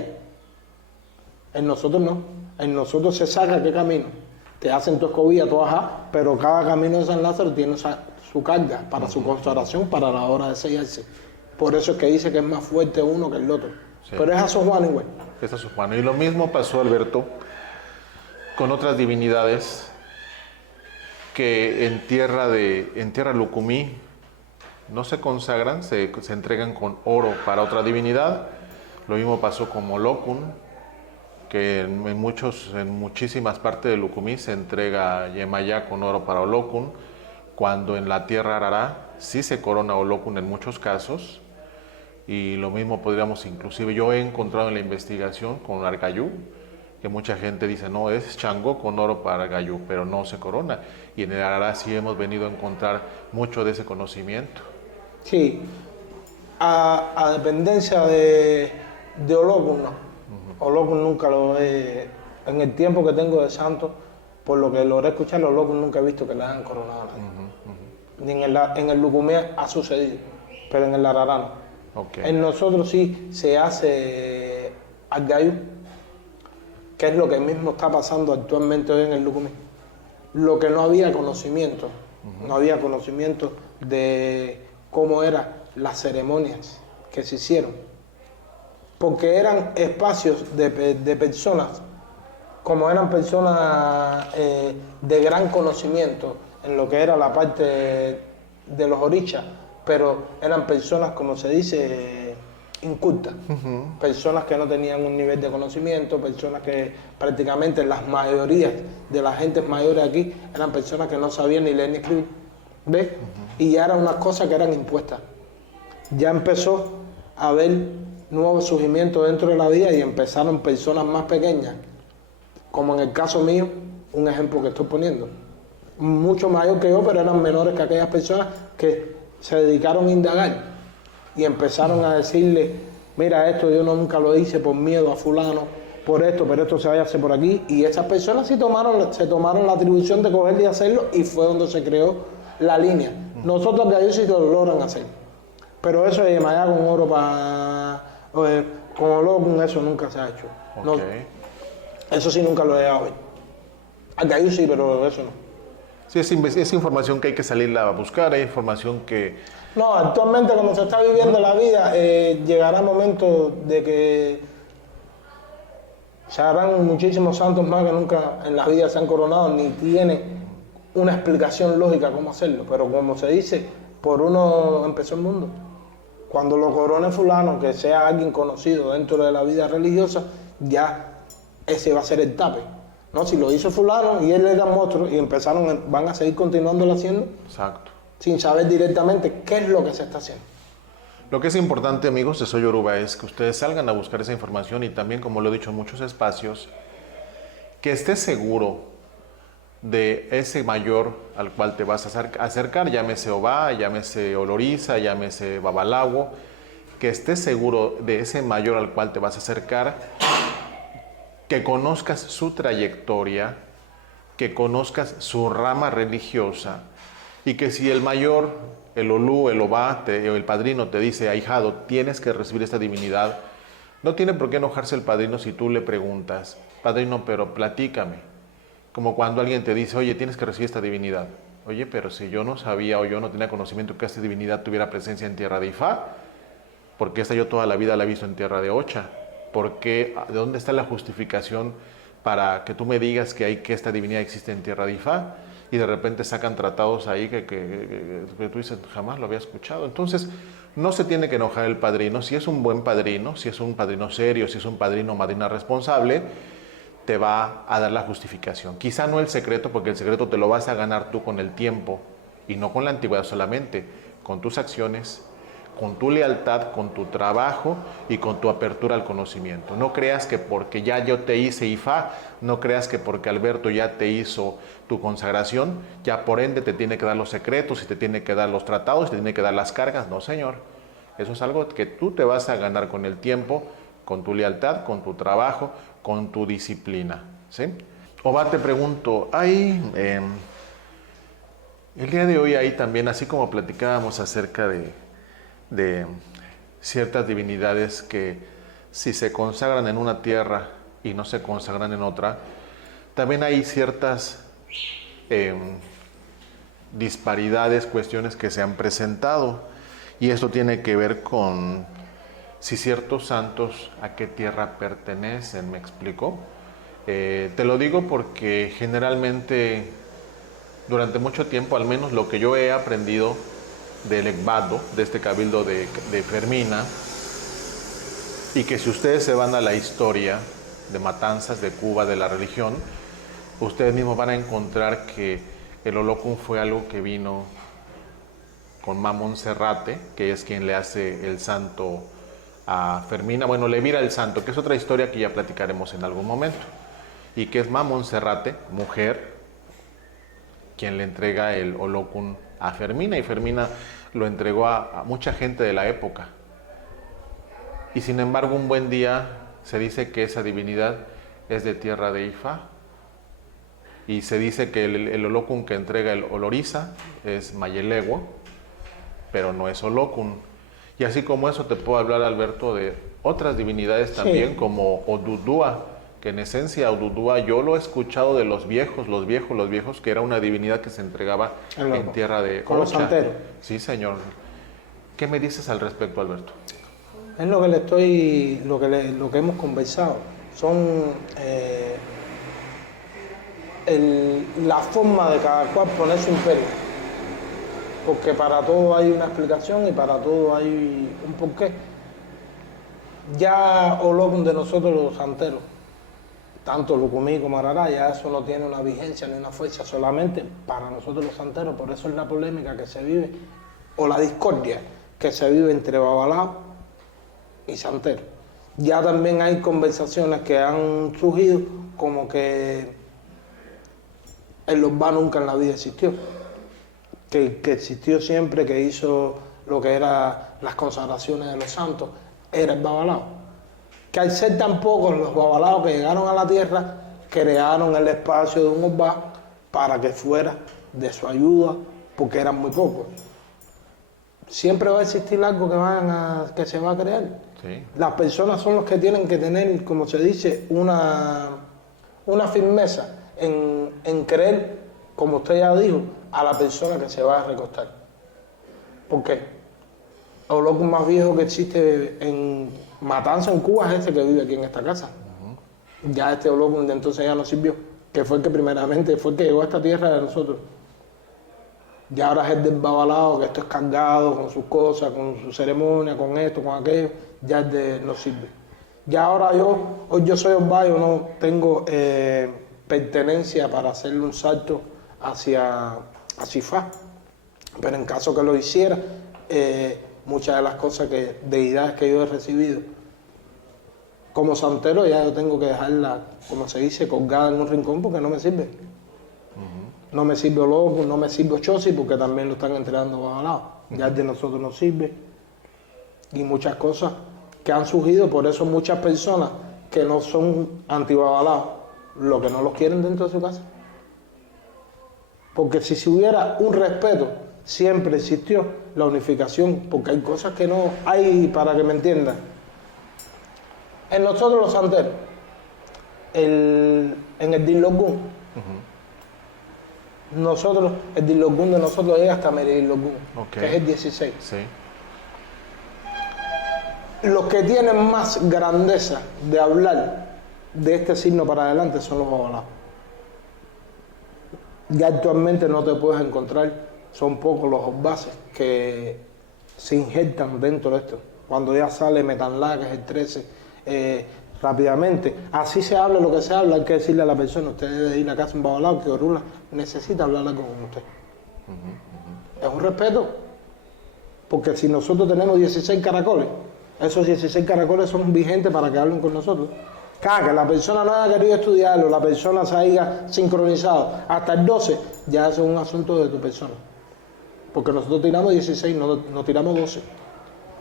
En nosotros no, en nosotros se saca qué camino, te hacen tu escobilla, tu ajá, pero cada camino de San Lázaro tiene su carga para su consagración, para la hora de sellarse. Por eso es que dice que es más fuerte uno que el otro. Sí. Pero es Azojuano igual. Es Azojuano. Y lo mismo pasó, Alberto, con otras divinidades que en tierra Lucumí no se consagran, se entregan con oro para otra divinidad. Lo mismo pasó con Molokun, que en muchísimas partes de Lucumí se entrega Yemayá con oro para Olokun, cuando en la tierra Arará sí se corona Olokun en muchos casos, Y lo mismo podríamos, inclusive yo he encontrado en la investigación con Argayú, que mucha gente dice, no, es Changó con oro para Argayú, pero no se corona. Y en el Arará sí hemos venido a encontrar mucho de ese conocimiento. Sí, a dependencia de Olócun, no. Olócun nunca lo he, en el tiempo que tengo de santo, por lo que logré escuchar, Olócun nunca he visto que le hayan coronado a nadie. Ni en el Lucumía ha sucedido, pero en el Arará no. Okay. En nosotros sí se hace Argayú, que es lo que mismo está pasando actualmente hoy en el Lucumí. Lo que no había conocimiento, no había conocimiento de cómo eran las ceremonias que se hicieron, porque eran espacios de personas, como eran personas de gran conocimiento en lo que era la parte de los orichas, pero eran personas, como se dice, incultas, personas que no tenían un nivel de conocimiento, personas que prácticamente las mayorías de las gentes mayores aquí eran personas que no sabían ni leer ni escribir, ¿ves? Y ya eran unas cosas que eran impuestas. Ya empezó a haber nuevos surgimientos dentro de la vida y empezaron personas más pequeñas, como en el caso mío, un ejemplo que estoy poniendo, mucho mayor que yo, pero eran menores que aquellas personas que se dedicaron a indagar y empezaron a decirle, mira, esto yo nunca lo hice por miedo a fulano, por esto, pero esto se vaya a hacer por aquí. Y esas personas sí se tomaron la atribución de cogerlo y hacerlo, y fue donde se creó la línea. Nosotros de ahí sí lo logran hacer. Pero eso de allá con oro para con oro, con eso nunca se ha hecho. Okay. No, eso sí nunca lo he dado. Acá sí, pero eso no. Sí, es información que hay que salirla a buscar, hay información que... No, actualmente como se está viviendo la vida, llegará momento de que se harán muchísimos santos más que nunca en la vida se han coronado, ni tiene una explicación lógica cómo hacerlo. Pero como se dice, por uno empezó el mundo. Cuando lo corone fulano, que sea alguien conocido dentro de la vida religiosa, ya ese va a ser el tape. No, si lo hizo fulano y él era monstruo y van a seguir continuándolo haciendo. Exacto. Sin saber directamente qué es lo que se está haciendo. Lo que es importante, amigos de Soy Yoruba, es que ustedes salgan a buscar esa información y también, como lo he dicho en muchos espacios, que estés seguro de ese mayor al cual te vas a acercar, llámese Obá, llámese Oloriza, llámese Babalawo, que estés seguro de ese mayor al cual te vas a acercar, que conozcas su trayectoria, que conozcas su rama religiosa, y que si el mayor, el Olú, el Obá o el padrino te dice, ahijado, tienes que recibir esta divinidad, no tiene por qué enojarse el padrino si tú le preguntas, padrino, pero platícame. Como cuando alguien te dice, oye, tienes que recibir esta divinidad. Oye, pero si yo no sabía o yo no tenía conocimiento que esta divinidad tuviera presencia en tierra de Ifá, porque esta yo toda la vida la he visto en tierra de Ocha. ¿De dónde está la justificación para que tú me digas que esta divinidad existe en tierra de Ifá? Y de repente sacan tratados ahí que tú dices, jamás lo había escuchado. Entonces, no se tiene que enojar el padrino. Si es un buen padrino, si es un padrino serio, si es un padrino o madrina responsable, te va a dar la justificación. Quizá no el secreto, porque el secreto te lo vas a ganar tú con el tiempo y no con la antigüedad solamente, con tus acciones, con tu lealtad, con tu trabajo y con tu apertura al conocimiento. No creas que porque ya yo te hice Ifá, no creas que porque Alberto ya te hizo tu consagración, ya por ende te tiene que dar los secretos y te tiene que dar los tratados y te tiene que dar las cargas. No, señor. Eso es algo que tú te vas a ganar con el tiempo, con tu lealtad, con tu trabajo, con tu disciplina. ¿Sí? Obá, te pregunto, el día de hoy hay también, así como platicábamos acerca de ciertas divinidades que si se consagran en una tierra y no se consagran en otra, también hay ciertas disparidades, cuestiones que se han presentado, y esto tiene que ver con si ciertos santos a qué tierra pertenecen. ¿Me explico? Te lo digo porque generalmente durante mucho tiempo, al menos lo que yo he aprendido del Ecbado, de este cabildo de Fermina, y que si ustedes se van a la historia de matanzas de Cuba, de la religión, ustedes mismos van a encontrar que el Olócun fue algo que vino con Mamón Serrate, que es quien le hace el santo a Fermina, bueno, Levira el Santo, que es otra historia que ya platicaremos en algún momento, y que es Mamá Monserrate, mujer, quien le entrega el Olókun a Fermina, y Fermina lo entregó a mucha gente de la época. Y sin embargo, un buen día se dice que esa divinidad es de tierra de Ifá, y se dice que el Olókun que entrega el Oloriza es Mayeleguo, pero no es Olókun. Y así como eso te puedo hablar, Alberto, de otras divinidades también, como Odudúa, que en esencia Odudúa yo lo he escuchado de los viejos, que era una divinidad que se entregaba en tierra de con los santeros. Sí, señor. ¿Qué me dices al respecto, Alberto? Es lo que hemos conversado. Son la forma de cada cual poner su imperio. Porque para todo hay una explicación y para todo hay un porqué. Ya Olókun de nosotros los santeros, tanto Lucumí como Arará, ya eso no tiene una vigencia ni una fuerza, solamente para nosotros los santeros. Por eso es la polémica que se vive, o la discordia que se vive entre Babalao y santero. Ya también hay conversaciones que han surgido como que el Orbá nunca en la vida existió, que existió siempre, que hizo lo que eran las consagraciones de los santos, era el Babalao. Que al ser tan pocos los babalaos que llegaron a la tierra, crearon el espacio de un Orbá para que fuera de su ayuda, porque eran muy pocos. Siempre va a existir algo que se va a crear. Sí. Las personas son los que tienen que tener, como se dice, una firmeza en creer, como usted ya dijo, a la persona que se va a recostar. ¿Por qué? El Olókun más viejo que existe en Matanza, en Cuba, es ese que vive aquí en esta casa. Ya este Olókun de entonces ya no sirvió, que fue el que primeramente fue el que llegó a esta tierra de nosotros. Ya ahora es el del Babalao, que esto es cargado con sus cosas, con su ceremonia, con esto, con aquello, ya no sirve. Ya ahora hoy yo soy Orbá, yo no tengo pertenencia para hacerle un salto hacia Ifá. Pero en caso que lo hiciera, muchas de las cosas deidades que yo he recibido como santero, ya yo tengo que dejarla, como se dice, colgada en un rincón porque no me sirve. No me sirve Olókun, no me sirve Ochosi porque también lo están entregando Babalao. Ya el de nosotros no sirve. Y muchas cosas que han surgido, por eso muchas personas que no son anti-Babalao, lo que no los quieren dentro de su casa. Porque si hubiera un respeto, siempre existió la unificación, porque hay cosas que no hay, para que me entiendan. En nosotros los santeros, en el Dilokun, el Dilokun de nosotros llega hasta Merilokun, que es el 16. Sí. Los que tienen más grandeza de hablar de este signo para adelante son los Babalaos. Ya actualmente no te puedes encontrar, son pocos los bases que se injertan dentro de esto. Cuando ya sale Metanlá, que es el 13, rápidamente, así se habla lo que se habla, hay que decirle a la persona, usted debe ir a casa un Babalao, que Orula necesita hablar algo con usted. Es un respeto, porque si nosotros tenemos 16 caracoles, esos 16 caracoles son vigentes para que hablen con nosotros. Cada que la persona no haya querido estudiarlo, la persona se haya sincronizado hasta el 12, ya eso es un asunto de tu persona. Porque nosotros tiramos 16, no tiramos 12.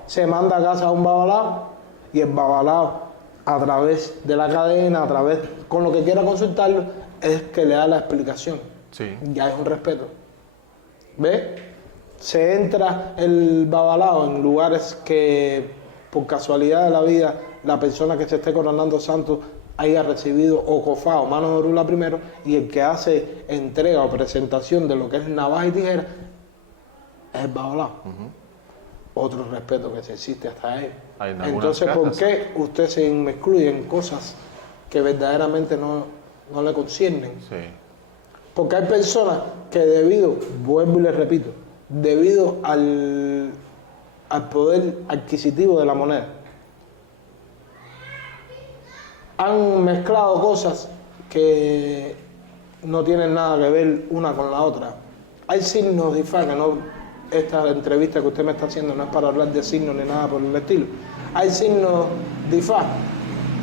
Se manda a casa a un Babalao y el Babalao, a través de la cadena, con lo que quiera consultarlo, es que le da la explicación. Sí. Ya es un respeto. ¿Ves? Se entra el Babalao en lugares que, por casualidad de la vida, la persona que se esté coronando santo haya recibido o cofá o mano de Orula primero, y el que hace entrega o presentación de lo que es navaja y tijera es el Babalao. Otro respeto que se existe hasta él. Entonces, ¿por qué usted se inmiscuye en cosas que verdaderamente no le conciernen? Sí. Porque hay personas que vuelvo y les repito, debido al poder adquisitivo de la moneda, han mezclado cosas que no tienen nada que ver una con la otra. Hay signos de Ifá, que no, esta entrevista que usted me está haciendo no es para hablar de signos ni nada por el estilo. Hay signos de Ifá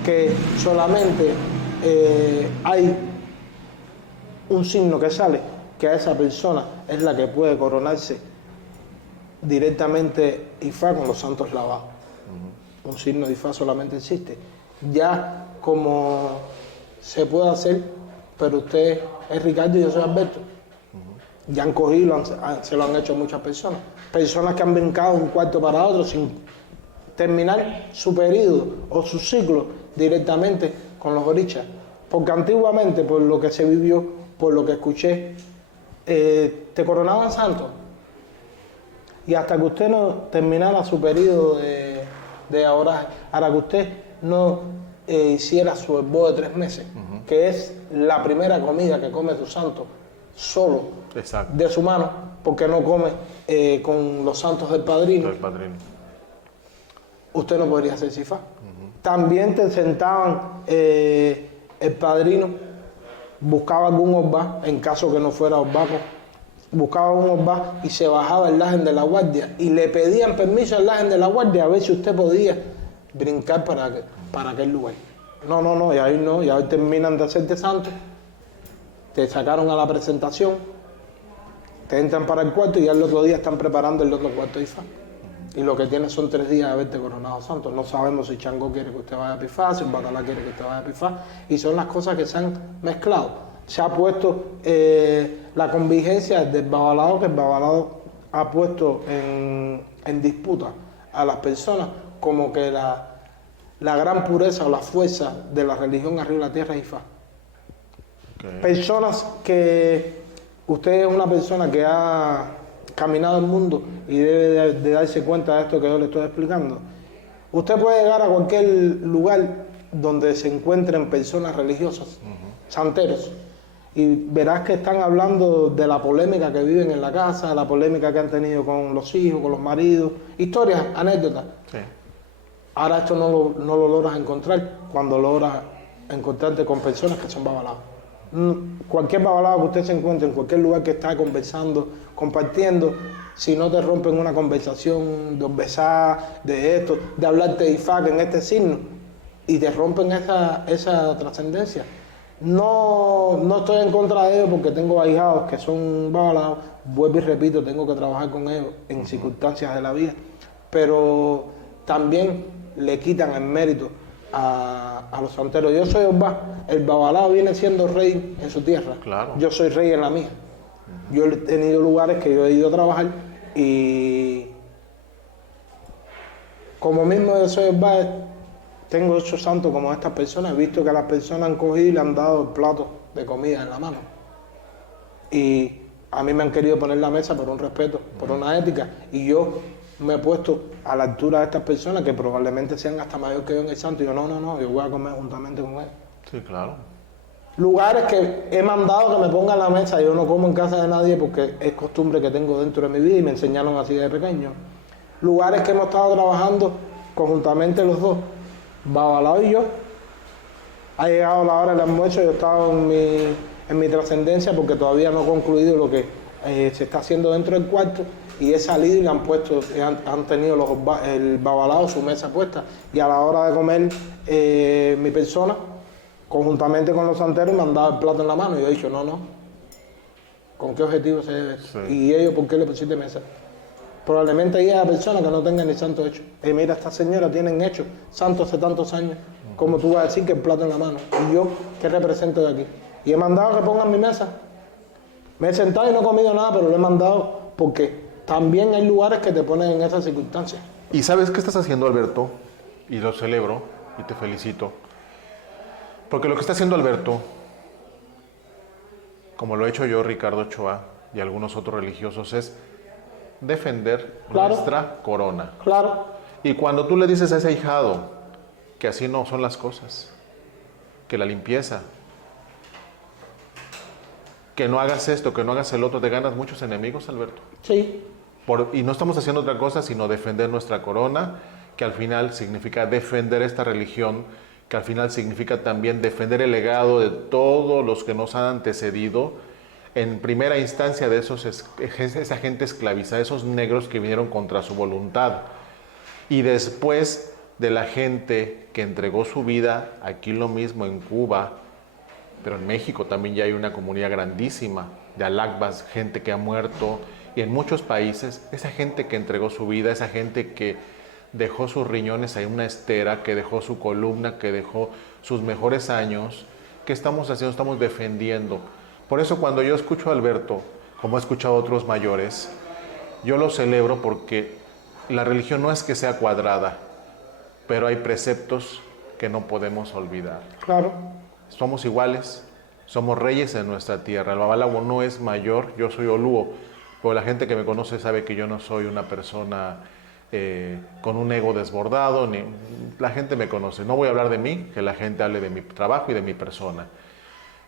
que solamente hay un signo que sale, que a esa persona es la que puede coronarse directamente Ifá con los santos lavados. Un signo de Ifá solamente existe. Ya como se puede hacer, pero usted es Ricardo y yo soy Alberto. Ya han cogido, se lo han hecho muchas personas. Personas que han brincado de un cuarto para otro sin terminar su periodo o su ciclo directamente con los orichas. Porque antiguamente, por lo que se vivió, por lo que escuché, te coronaban santo. Y hasta que usted no terminara su periodo de ahoraje, para que usted no hiciera su hervor de 3 meses, que es la primera comida que come su santo solo, Exacto, de su mano, porque no come con los santos del padrino, usted no podría hacer sifá. También te sentaban el padrino, buscaba algún orbá, en caso que no fuera orbaco, buscaba un orbá y se bajaba el lajen de la guardia y le pedían permiso al lajen de la guardia a ver si usted podía brincar para aquel lugar. No, y ahí no, y ahí terminan de hacerte santo, te sacaron a la presentación, te entran para el cuarto y al otro día están preparando el otro cuarto de Ifá. Y lo que tienes son 3 días de haberte coronado santo. No sabemos si Changó quiere que usted vaya a Pifá, si Batalá quiere que usted vaya a Pifá, y son las cosas que se han mezclado. Se ha puesto la convigencia del Babalao, que el Babalao ha puesto en disputa a las personas como que la gran pureza o la fuerza de la religión arriba de la tierra es Ifá. Okay. Personas que usted es una persona que ha caminado el mundo y debe de darse cuenta de esto que yo le estoy explicando. Usted puede llegar a cualquier lugar donde se encuentren personas religiosas, santeros, y verás que están hablando de la polémica que viven en la casa, la polémica que han tenido con los hijos, con los maridos, historias, anécdotas. Sí. Ahora esto no lo logras encontrar cuando logras encontrarte con personas que son babalados. Cualquier babalao que usted se encuentre en cualquier lugar que está conversando, compartiendo, si no te rompen una conversación de besar, de esto, de hablarte de Ifá en este signo, y te rompen esa trascendencia. No estoy en contra de ellos porque tengo ahijados que son babalaos, vuelvo y repito, tengo que trabajar con ellos en circunstancias de la vida, pero también le quitan el mérito a los santeros. Yo soy Orbá, el babalao viene siendo rey en su tierra, claro. Yo soy rey en la mía. Yo he tenido lugares que yo he ido a trabajar y como mismo yo soy Orbá, tengo 8 santos como estas personas, he visto que las personas han cogido y le han dado el plato de comida en la mano. Y a mí me han querido poner la mesa por un respeto, por una ética, y yo me he puesto a la altura de estas personas que probablemente sean hasta mayor que yo en el santo, y yo no, yo voy a comer juntamente con él. Sí, claro. Lugares que he mandado que me pongan la mesa, yo no como en casa de nadie porque es costumbre que tengo dentro de mi vida y me enseñaron así de pequeño. Lugares que hemos estado trabajando conjuntamente los dos, Babalao y yo, ha llegado la hora del almuerzo, yo he estado en mi trascendencia porque todavía no he concluido lo que se está haciendo dentro del cuarto, y he salido y le han puesto, han tenido el babalao su mesa puesta, y a la hora de comer mi persona, conjuntamente con los santeros, me han dado el plato en la mano y yo he dicho, no, ¿con qué objetivo se debe? Sí. Y ellos, ¿por qué le pusiste mesa? Probablemente hay una persona que no tenga ni santo hecho. Mira, esta señora tienen hecho santos hace tantos años, como tú vas a decir que el plato en la mano, y yo, ¿qué represento de aquí? Y he mandado que pongan mi mesa. Me he sentado y no he comido nada, pero lo he mandado porque también hay lugares que te ponen en esas circunstancias. ¿Y sabes qué estás haciendo, Alberto? Y lo celebro y te felicito. Porque lo que está haciendo Alberto, como lo he hecho yo, Ricardo Ochoa, y algunos otros religiosos, es defender nuestra corona. Claro. Y cuando tú le dices a ese ahijado que así no son las cosas, que la limpieza, que no hagas esto, que no hagas el otro, te ganas muchos enemigos, Alberto. Sí. Y no estamos haciendo otra cosa sino defender nuestra corona, que al final significa defender esta religión, que al final significa también defender el legado de todos los que nos han antecedido, en primera instancia de esa gente esclavizada, esos negros que vinieron contra su voluntad, y después de la gente que entregó su vida, aquí lo mismo en Cuba, pero en México también ya hay una comunidad grandísima de alacbas, gente que ha muerto, y en muchos países, esa gente que entregó su vida, esa gente que dejó sus riñones en una estera, que dejó su columna, que dejó sus mejores años, ¿qué estamos haciendo? Estamos defendiendo. Por eso cuando yo escucho a Alberto, como he escuchado a otros mayores, yo lo celebro porque la religión no es que sea cuadrada, pero hay preceptos que no podemos olvidar. Claro. Somos iguales, somos reyes en nuestra tierra. El Babalawo no es mayor, yo soy Olúo, pero la gente que me conoce sabe que yo no soy una persona con un ego desbordado, la gente me conoce. No voy a hablar de mí, que la gente hable de mi trabajo y de mi persona.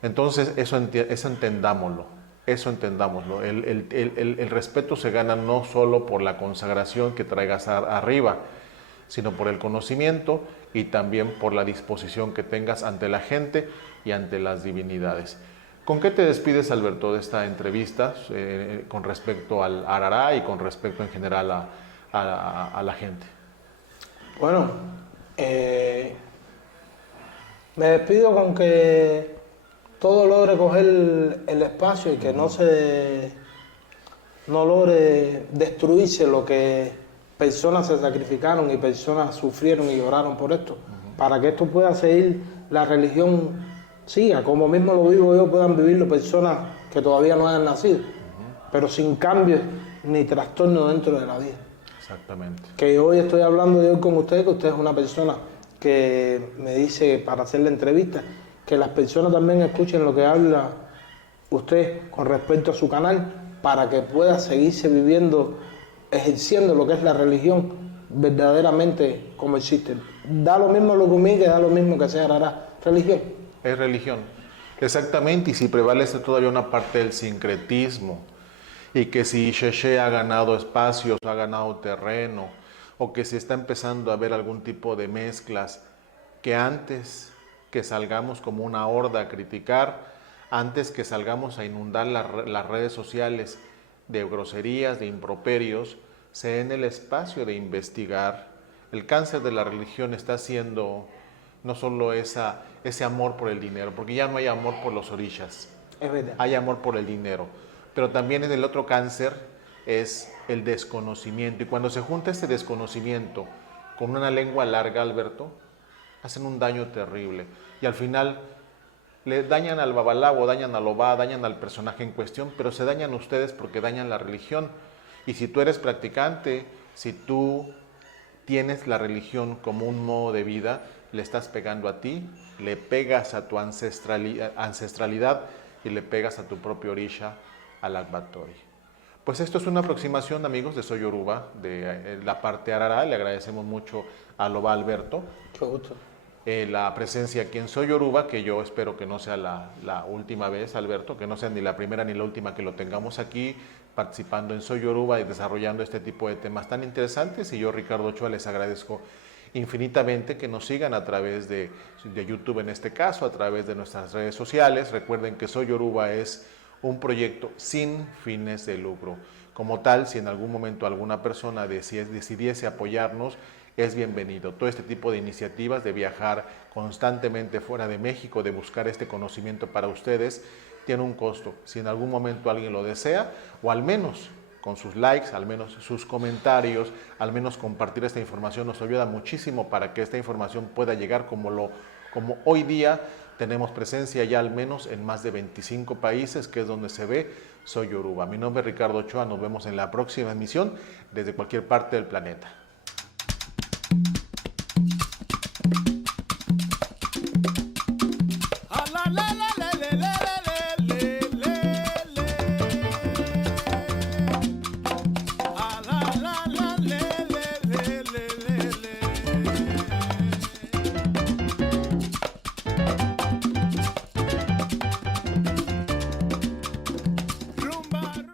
Entonces, eso entendámoslo. El respeto se gana no solo por la consagración que traigas arriba, sino por el conocimiento y también por la disposición que tengas ante la gente y ante las divinidades. ¿Con qué te despides, Alberto, de esta entrevista con respecto al Arará y con respecto en general a la gente? Bueno, me despido con que todo logre coger el espacio y que no logre destruirse lo que personas se sacrificaron y personas sufrieron y lloraron por esto, para que esto pueda seguir, la religión siga, como mismo lo vivo yo, puedan vivirlo personas que todavía no hayan nacido, pero sin cambios ni trastorno dentro de la vida. Exactamente. Que hoy estoy hablando de hoy con usted, que usted es una persona que me dice para hacer la entrevista, que las personas también escuchen lo que habla usted con respecto a su canal, para que pueda seguirse viviendo, ejerciendo lo que es la religión verdaderamente como existe. Da lo mismo lo que humille, da lo mismo que sea Arará. Religión. Es religión. Exactamente, y si prevalece todavía una parte del sincretismo, y que si Xexé ha ganado espacios, ha ganado terreno, o que si está empezando a haber algún tipo de mezclas, que antes que salgamos como una horda a criticar, antes que salgamos a inundar las redes sociales de groserías, de improperios, se den el espacio de investigar. El cáncer de la religión está siendo no solo ese amor por el dinero, porque ya no hay amor por los orishas, Es verdad. hay amor por el dinero, pero también el otro cáncer es el desconocimiento, y cuando se junta este desconocimiento con una lengua larga, Alberto, hacen un daño terrible, y al final le dañan al Babalawo, dañan al Obá, dañan al personaje en cuestión, pero se dañan ustedes porque dañan la religión. Y si tú eres practicante, si tú tienes la religión como un modo de vida, le estás pegando a ti, le pegas a tu ancestralidad y le pegas a tu propio orisha, al Akbatori. Pues esto es una aproximación, amigos, de Soy Yoruba, de la parte Arará. Le agradecemos mucho a Obá Alberto. Mucho gusto. La presencia aquí en Soy Yoruba, que yo espero que no sea la última vez, Alberto, que no sea ni la primera ni la última que lo tengamos aquí participando en Soy Yoruba y desarrollando este tipo de temas tan interesantes. Y yo, Ricardo Ochoa, les agradezco infinitamente que nos sigan a través de YouTube, en este caso, a través de nuestras redes sociales. Recuerden que Soy Yoruba es un proyecto sin fines de lucro. Como tal, si en algún momento alguna persona decidiese apoyarnos, es bienvenido. Todo este tipo de iniciativas de viajar constantemente fuera de México, de buscar este conocimiento para ustedes, tiene un costo. Si en algún momento alguien lo desea, o al menos con sus likes, al menos sus comentarios, al menos compartir esta información, nos ayuda muchísimo para que esta información pueda llegar como hoy día tenemos presencia ya al menos en más de 25 países, que es donde se ve Soy Yoruba. Mi nombre es Ricardo Ochoa, nos vemos en la próxima emisión desde cualquier parte del planeta. La la la la la la.